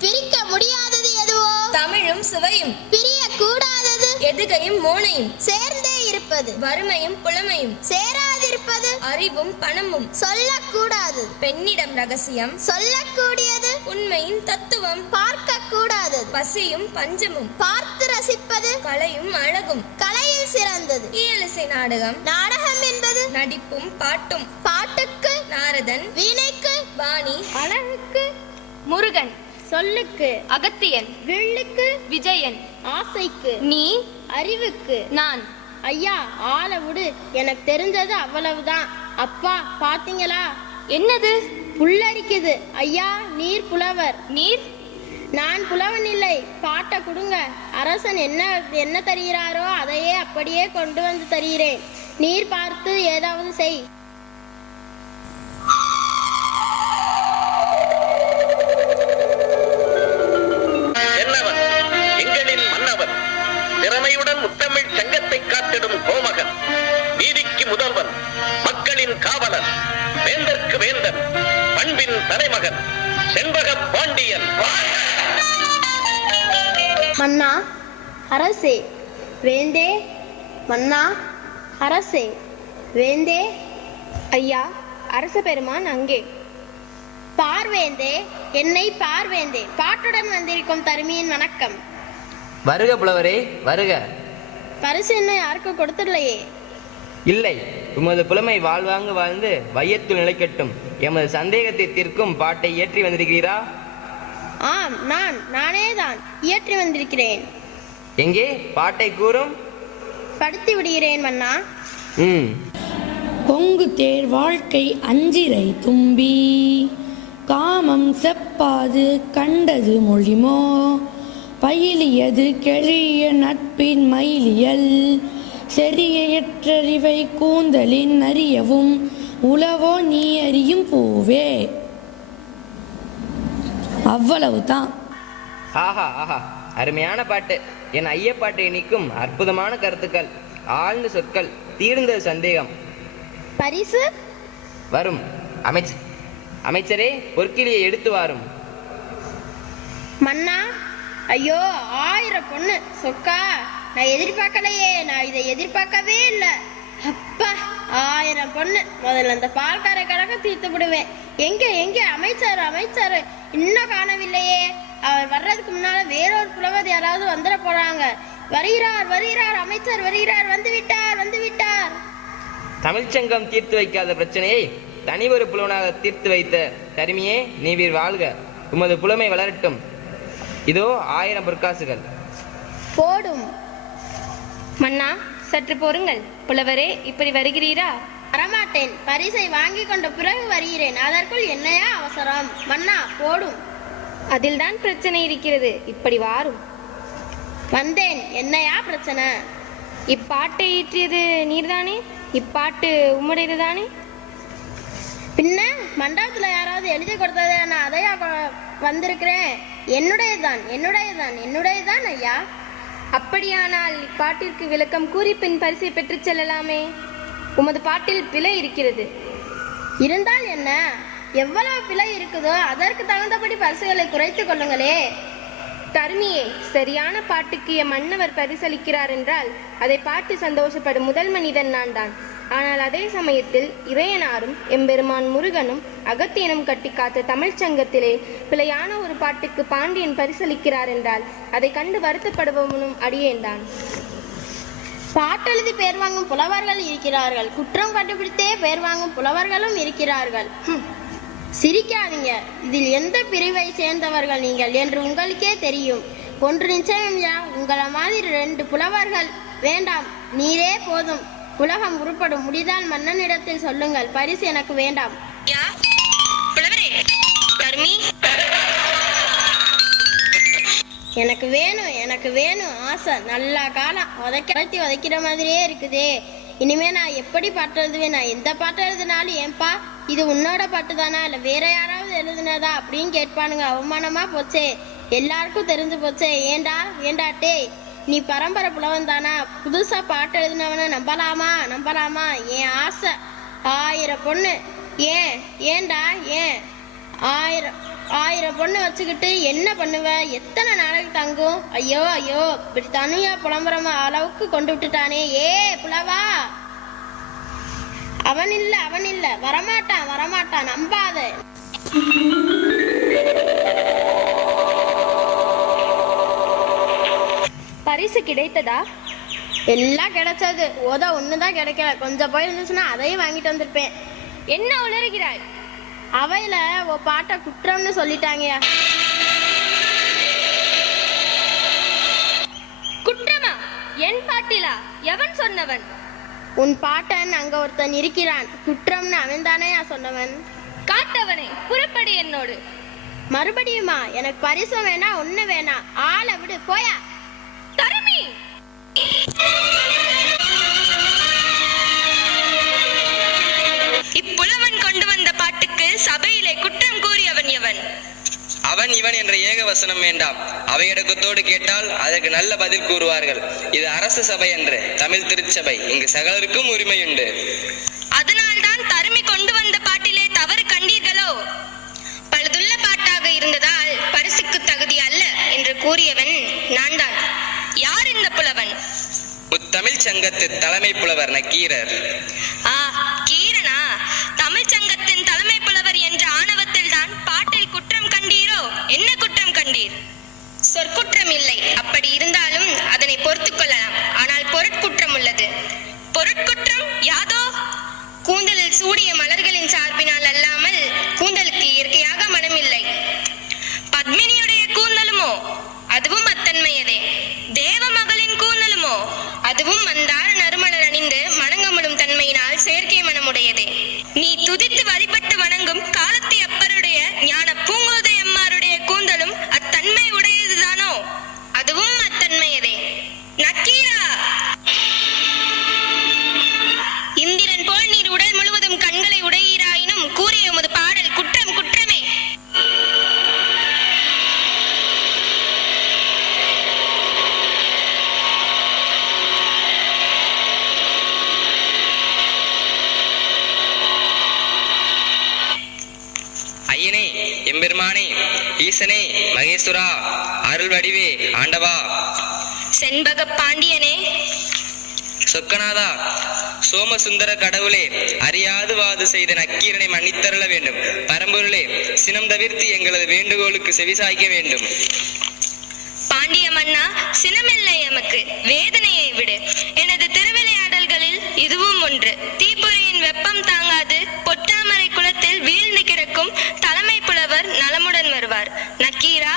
பிரிக்க முடியாதது எதுவோ? தமிழும் சுவையும். பிரிய கூடாதது எதுகையும் மோனையும். சேர்ந்தே இருப்பது. வறுமையும் புலமையும். சேராதிருப்பது. அறிவும் பணமும். சொல்லக்கூடாது. பெண்ணிடம் ரகசியம். சொல்லக்கூடியது. உண்மையின் தத்துவம். பார்க்க கூடாதது. பசியும் பஞ்சமும். பார்த்து ரசிப்பது. கலையும் அழகும். கலையில் சிறந்தது. இயலிசை நாடகம். நாடகம் என்பது நடிப்பும் பாட்டும். பாட்டுக்கு நாரதன். வீணைக்கு வாணி. அழகுக்கு முருகன். சொல்லுக்கு அகத்தியன். வில்லுக்கு விஜயன். ஆசைக்கு நீ. அறிவுக்கு நான். ஐயா ஆளை விடு, எனக்கு தெரிஞ்சது அவ்வளவுதான். அப்பா பாத்தீங்களா? என்னது? புல்லரிக்குது. ஐயா நீர் புலவர். நீர்? நான் புலவன் இல்லை. பாட்டை கொடுங்க. அரசன் என்ன தருகிறாரோ அதையே அப்படியே கொண்டு வந்து தருகிறேன். நீர் பார்த்து ஏதாவது செய். என்னவன் எங்களின் மன்னவன், திறமையுடன் முத்தமிழ் சங்கத்தை காத்திடும் கோமகன், நீதிக்கு முதல்வன், மக்களின் காவலன், வேந்தற்கு வேந்தன், பண்பின் தலைமகன், செண்பக பாண்டியன். மன்னா, அரசே, வேந்தே. மன்னா, அரசே, வேந்தே. ஐயா, அரச பெருமான் அங்கே. பார்வேந்தே, என்னை பார்வேந்தே. பாட்டுடன் வந்திருக்கும் தருமியின் வணக்கம். வருக புலவரே, வருக. பரிசு இன்னும் யாருக்கும் கொடுத்துடலையே. இல்லை, உமது புலமை வாழ்வாங்கு வாழ்ந்து வையத்துள் நிலைக்கட்டும். எமது சந்தேகத்தை தீர்க்கும் பாட்டை இயற்றி வந்திருக்கிறீரா? ஆம், நானே தான் இயற்றி வந்திருக்கிறேன். எங்கே பாட்டை கூறும்? படுத்தி விடுகிறேன் மன்னா. கொங்கு தேர் வாழ்க்கை அஞ்சிரை தும்பி, காமம் செப்பாது கண்டது மொழிமோ, பயிலியது கெழிய நட்பின் மயிலியல், செறியற்றறிவை கூந்தலின் அறியவும், உளவோ நீ அறியும் பூவே. அவ்வளவுதான். ஆஹா ஆஹா, அருமையான பாட்டு. என் ஐயப்பாட்டை நீக்கும் அற்புதமான கருத்துக்கள், ஆழ்ந்த சொற்கள், தீர்ந்த சந்தேகம். பரிசு வரும். அமைச்சரே, பொற்கிளியை எடுத்து வாரும். மன்னா, ஐயோ 1000 பொண்ணு சொக்கா. நான் எதிர்பார்க்கலையே, நான் இதை எதிர்பார்க்கவே இல்லை. அப்பா, 1000 பொண்ணு. முதல்ல அந்த பால்கார கணக்க தீர்த்து விடுவேன். எங்க அமைச்சர் இன்னும் காணவில்லையே. அவர் வர்றதுக்கு முன்னால வேறொரு புலவர் யாராவது வந்துட போறாங்க. வருகிறார் அமைச்சர் வருகிறார். வந்து விட்டார். தமிழ்ச்சங்கம் தீர்த்து வைக்காத பிரச்சனையை தனி ஒரு புலவனாக தீர்த்து வைத்த தருமியே, நீவீர் வாழ்க. உமது புலமை வளரட்டும். இதோ 1000 பொற்காசுகள். போடும். மன்னா, சற்று பொறுங்கள். புலவரே, இப்படி வருகிறீரா? வரமாட்டேன். பரிசை வாங்கி கொண்ட பிறகு வருகிறேன். அதற்குள் என்னையா அவசரம்? மன்னா, போடும். அதில்தான் பிரச்சனை இருக்கிறது. இப்படி வாரும். வந்தேன். என்னையா பிரச்சனை? இப்பாட்டை இயற்றியது நீர்தானே? இப்பாட்டு உம்முடையது தானே? பின்ன மண்டபத்துல யாராவது எழுதி கொடுத்தது, நான் அதையா வந்திருக்கிறேன். என்னுடையதான் ஐயா. அப்படியானால் இப்பாட்டிற்கு விளக்கம் கூறி பின் பரிசை பெற்றுச் செல்லலாமே. உமது பாட்டில் பிழை இருக்கிறது. இருந்தால் என்ன? எவ்வளவு பிழை இருக்குதோ அதற்கு தகுந்தபடி பரிசுகளை குறைத்து கொள்ளுங்களே. தருமியே, சரியான பாட்டுக்கு என் மன்னவர் பரிசளிக்கிறார் என்றால் அதை பார்த்து சந்தோஷப்படும் முதல் மனிதன் நான் தான். ஆனால் அதே சமயத்தில் இறையனாரும் எம்பெருமான் முருகனும் அகத்தியனும் கட்டி காத்த தமிழ் சங்கத்திலே பிழையான ஒரு பாட்டுக்கு பாண்டியன் பரிசளிக்கிறார் என்றால் அதை கண்டு வருத்தப்படுபவனும் அடியேன்தான். பாட்டெழுதி பேர் வாங்கும் புலவர்கள் இருக்கிறார்கள், குற்றம் கண்டுபிடித்தே பேர் வாங்கும் புலவர்களும் இருக்கிறார்கள். சிரிக்காதீங்க. இதில் எந்த பிரிவை சேர்ந்தவர்கள் நீங்கள் என்று உங்களுக்கே தெரியும். ஒன்று நிச்சயம்யா, உங்களை மாதிரி 2 புலவர்கள் வேண்டாம், நீரே போதும். உலகம் உருப்படும். முடிந்தால் மன்னனிடத்தில் சொல்லுங்கள், பரிசு எனக்கு வேண்டாம். எனக்கு வேணும் ஆசை. நல்ல காலம் உதைக்கிற மாதிரியே இருக்குதே. இனிமே நான் எப்படி பாட்டு எழுதுவேன்? நான் எந்த பாட்டு எழுதினாலும் ஏன்பா இது உன்னோட பாட்டு தானா இல்லை வேற யாராவது எழுதுனதா அப்படின்னு கேட்பானுங்க. அவமானமா போச்சே, எல்லாருக்கும் தெரிஞ்சு போச்சே. ஏண்டாட்டே, நீ பரம்பரை புலவன் தானா? புதுசா பாட்டு எழுதினவன நம்பலாமா? என் ஆசை 1000 பொண்ணு. ஏன்டா 1000 பொண்ணு வச்சுக்கிட்டு என்ன பண்ணுவ? எத்தனை நாளைக்கு தங்கும்? ஐயோ இப்படி தனியா புலம்புற அளவுக்கு கொண்டு விட்டுட்டானே. புலவா, அவன் இல்ல வரமாட்டான் நம்பாத. பரிசு கிடைத்ததா? எல்லாம் கிடைச்சது. ஒண்ணுதான் கிடைக்கல. கொஞ்சம் போய் இருந்துச்சுன்னா அதையும் வாங்கிட்டு வந்திருப்பேன். என்ன உளறுகிறாய்? அவையில ஓ பாட்டை குற்றம்னு சொல்லிட்டாங்க. குற்றமா? என் பாட்டிலா? எவன் சொன்னவன்? உன் பாட்டன் அங்க ஒருத்தன் இருக்கிறான், குற்றம்னு அவன் தானே சொன்னவன். காட்டவனே, புறப்படி என்னோடு. மறுபடியுமா? எனக்கு பரிசு வேணா, ஒண்ணு வேணாம். ஆளை விடு, போயா. தருமி, இப்புலவன் கொண்டு வந்த பாட்டுக்கு சபையிலே குற்றம் கூறியவன் எவன்? அவன் இவன் என்ற ஏக வசனம் வேண்டாம். அவையடக்கத்தோடு கேட்டால் அதற்கு நல்ல பதில் கூறுவார்கள். இது அரசு சபை என்று தமிழ் திருச்சபை. இங்கு சகலருக்கும் உரிமையுண்டு. அதனால்தான் தருமி கொண்டு வந்த பாட்டிலே தவறு கண்டீர்களோ? பழுதுள்ள பாட்டாக இருந்ததால் பரிசுக்கு தகுதி அல்ல என்று கூறியவன் நான் தான். யார் இந்த புலவன்? முத்தமிழ் சங்கத்து தலைமை புலவர் நக்கீரர். கீரனா? தமிழ் சங்கத்தின் தலைமை புலவர் என்ற ஆணவத்தில் தான் பாட்டில் குற்றம் கண்டீரோ? என்ன குற்றம் கண்டீர்? சொற்குற்றம் இல்லை. அப்படி இருந்தாலும் அதனை பொறுத்துக் கொள்ளலாம். ஆனால் பொருட்குற்றம் உள்ளது. பொருட்குற்றம் யாதோ? கூந்தலில் சூடிய மலர்களின் சார்பினால் அல்லாமல் கூந்தலுக்கு இயற்கையாக மனமில்லை. பத்மினியுடைய கூந்தலுமோ? அதுவும் அத்தன்மையதே. தேவ மகளின் கூந்தலுமோ? அதுவும் மந்தார நறுமலர் அணிந்து மணங்கமுடும் தன்மையினால் செயற்கை மனமுடையதே. நீ துதித்து வழிபட்டு வணங்கும் காலத்தை அப்பருடைய ஞான பூங்கோதை அம்மாருடைய கூந்தலும் அத்தன்மை உடையதுதானோ? அதுவும் அத்தன்மையதே. நக்கீரா, இந்திரன் போல் நீர் உடல் முழுவதும் கண்களை உடையீராயினும் கூறிய உமது பாடல் குற்றம் குற்றமே. ஐயனே, எம்பெருமானே, ஈசனே, மகேஸ்வரா, அருள் வடிவே, ஆண்டவா, செண்பக பாண்டியனே, சொக்கநாதா, சோமசுந்தர கடவுளே, அறியாது வாது செய்த நக்கீரனை மன்னித்தருள வேண்டும். பரம்பொருளே, சினம் தவிர்த்து எங்களது வேண்டுகோளுக்கு செவிசாய்க்க வேண்டும். பாண்டிய மன்னா, சினமில்லை எமக்கு, வேதனையை விடு. எனது திருவிளையாடல்களில் இதுவும் ஒன்று. தீப்பொறியின் வெப்பம் தாங்காது பொட்டாமரை குளத்தில் வீழ்ந்து கிடக்கும் தலைமை புலவர் நலமுடன் வருவார். நக்கீரா,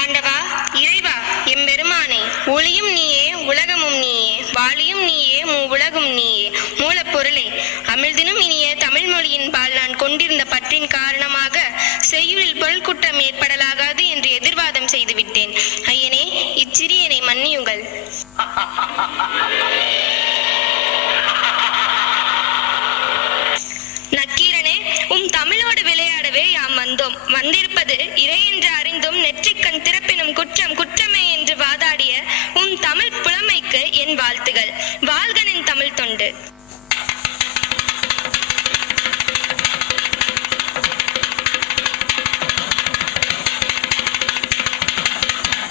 ஆண்டவா, இறைவா, எம்பெருமானே, ஒளியும் நீயே, உலகமும் நீயே, வாளியும் நீயே, உலகும் நீயே, மூலப்பொருளே, அமிழ்தினும் இனிய தமிழ் மொழியின் பால் நான் கொண்டிருந்த பற்றின் காரணமாக செய்யுளில் பொருள்குற்றம் ஏற்படலாகாது என்று எதிர்வாதம் செய்துவிட்டேன். ஐயனே, இச்சிறியனை மன்னியுங்கள். நக்கீரனே, தமிழோடு விளையாடவே யாம் வந்தோம். வந்திருப்பது வாழ்த்துகள். வாழ்கனின் தமிழ் தொண்டு.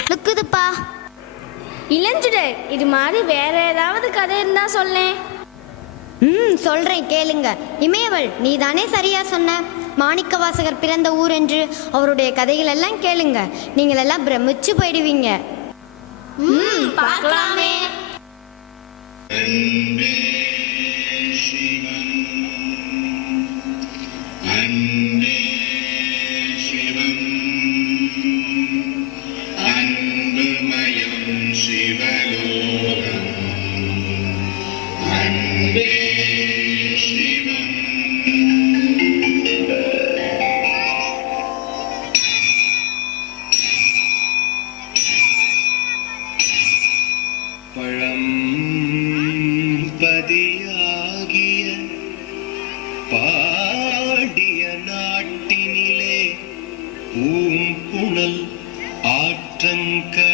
லுக்குதுப்பா. இளஞ்சுடர், இது மாதிரி வேற ஏதாவது கதை இருந்தா சொல்லேன். சொல்றேன் கேளுங்க. இமயவள், நீ தானே சரியா சொன்ன மாணிக்க வாசகர் பிறந்த ஊர் என்று. அவருடைய கதைகள் எல்லாம் கேளுங்க, நீங்கள் எல்லாம் பிரமிச்சு போயிடுவீங்க. பார்க்கலாமே. பதியாகிய பாடிய நாட்டினிலே பூம்புணல் ஆற்றங்கரையினிலே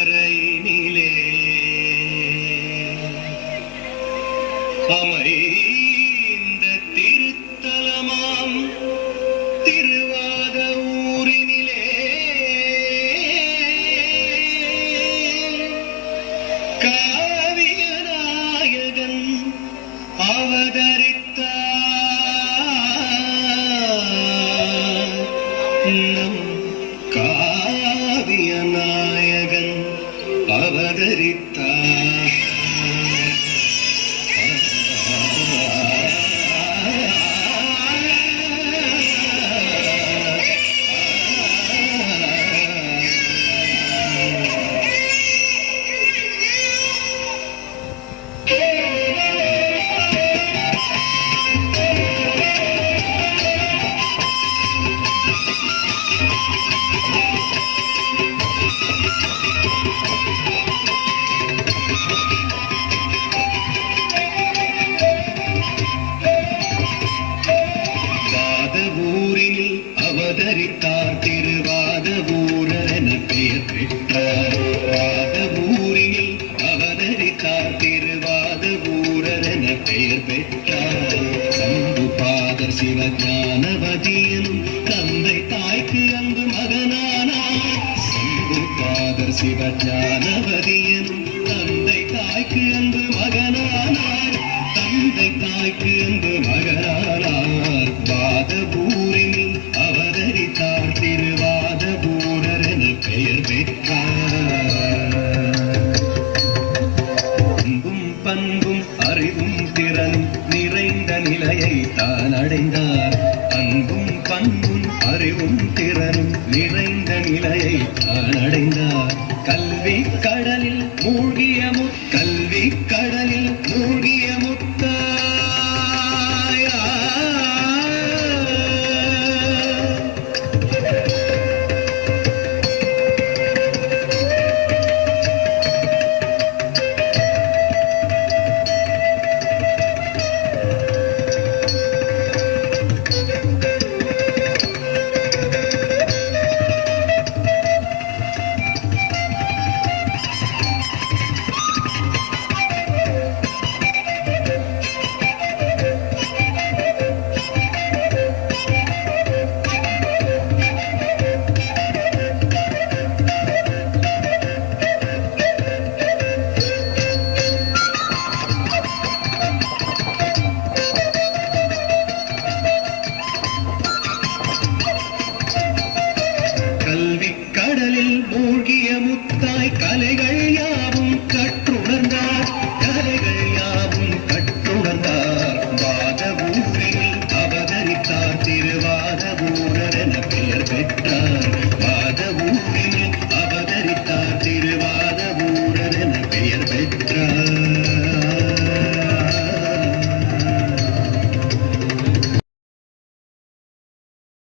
அமைந்த திருத்தலமாம் திருவாத ஊரினிலே காவியநாயகன் அவதரித்தார். நம் காவியநாயகன் அவதரித்தார். வாதவூரில் அவதரித்தார். திருவாதவூரர் என பெயர் பெற்றார். வாதவூரில் அவதரித்தார். திருவாதவூரர் என பெயர் பெற்றார். சம்புபாதர் சிவஞானவதியனும் தந்தை தாய்க்கு அன்பு மகனானார். சம்புபாதர் சிவஞானவதியனும் தந்தை தாய்க்கு அன்பு மகனானார். தந்தை தாய்க்கு அன்பு மகனானார். வாதபூரில் அவதரித்தார். திருவாதபூரர் என பெயர் பெற்றார். அன்பும் பண்பும் அறிவும் திறனும் நிறைந்த நிலையை தான் அடைந்தார். அன்பும் பண்பும் அறிவும் திறனும் நிறைந்த நிலையை தான் அடைந்தார். கல்வி கடலில் மூழ்கிய கல்வி கடலில் மூழ்கிய முத்தாயா. கல்வி கடலில் மூழ்கிய முத்தாய் கலைகள் யாவும் கற்று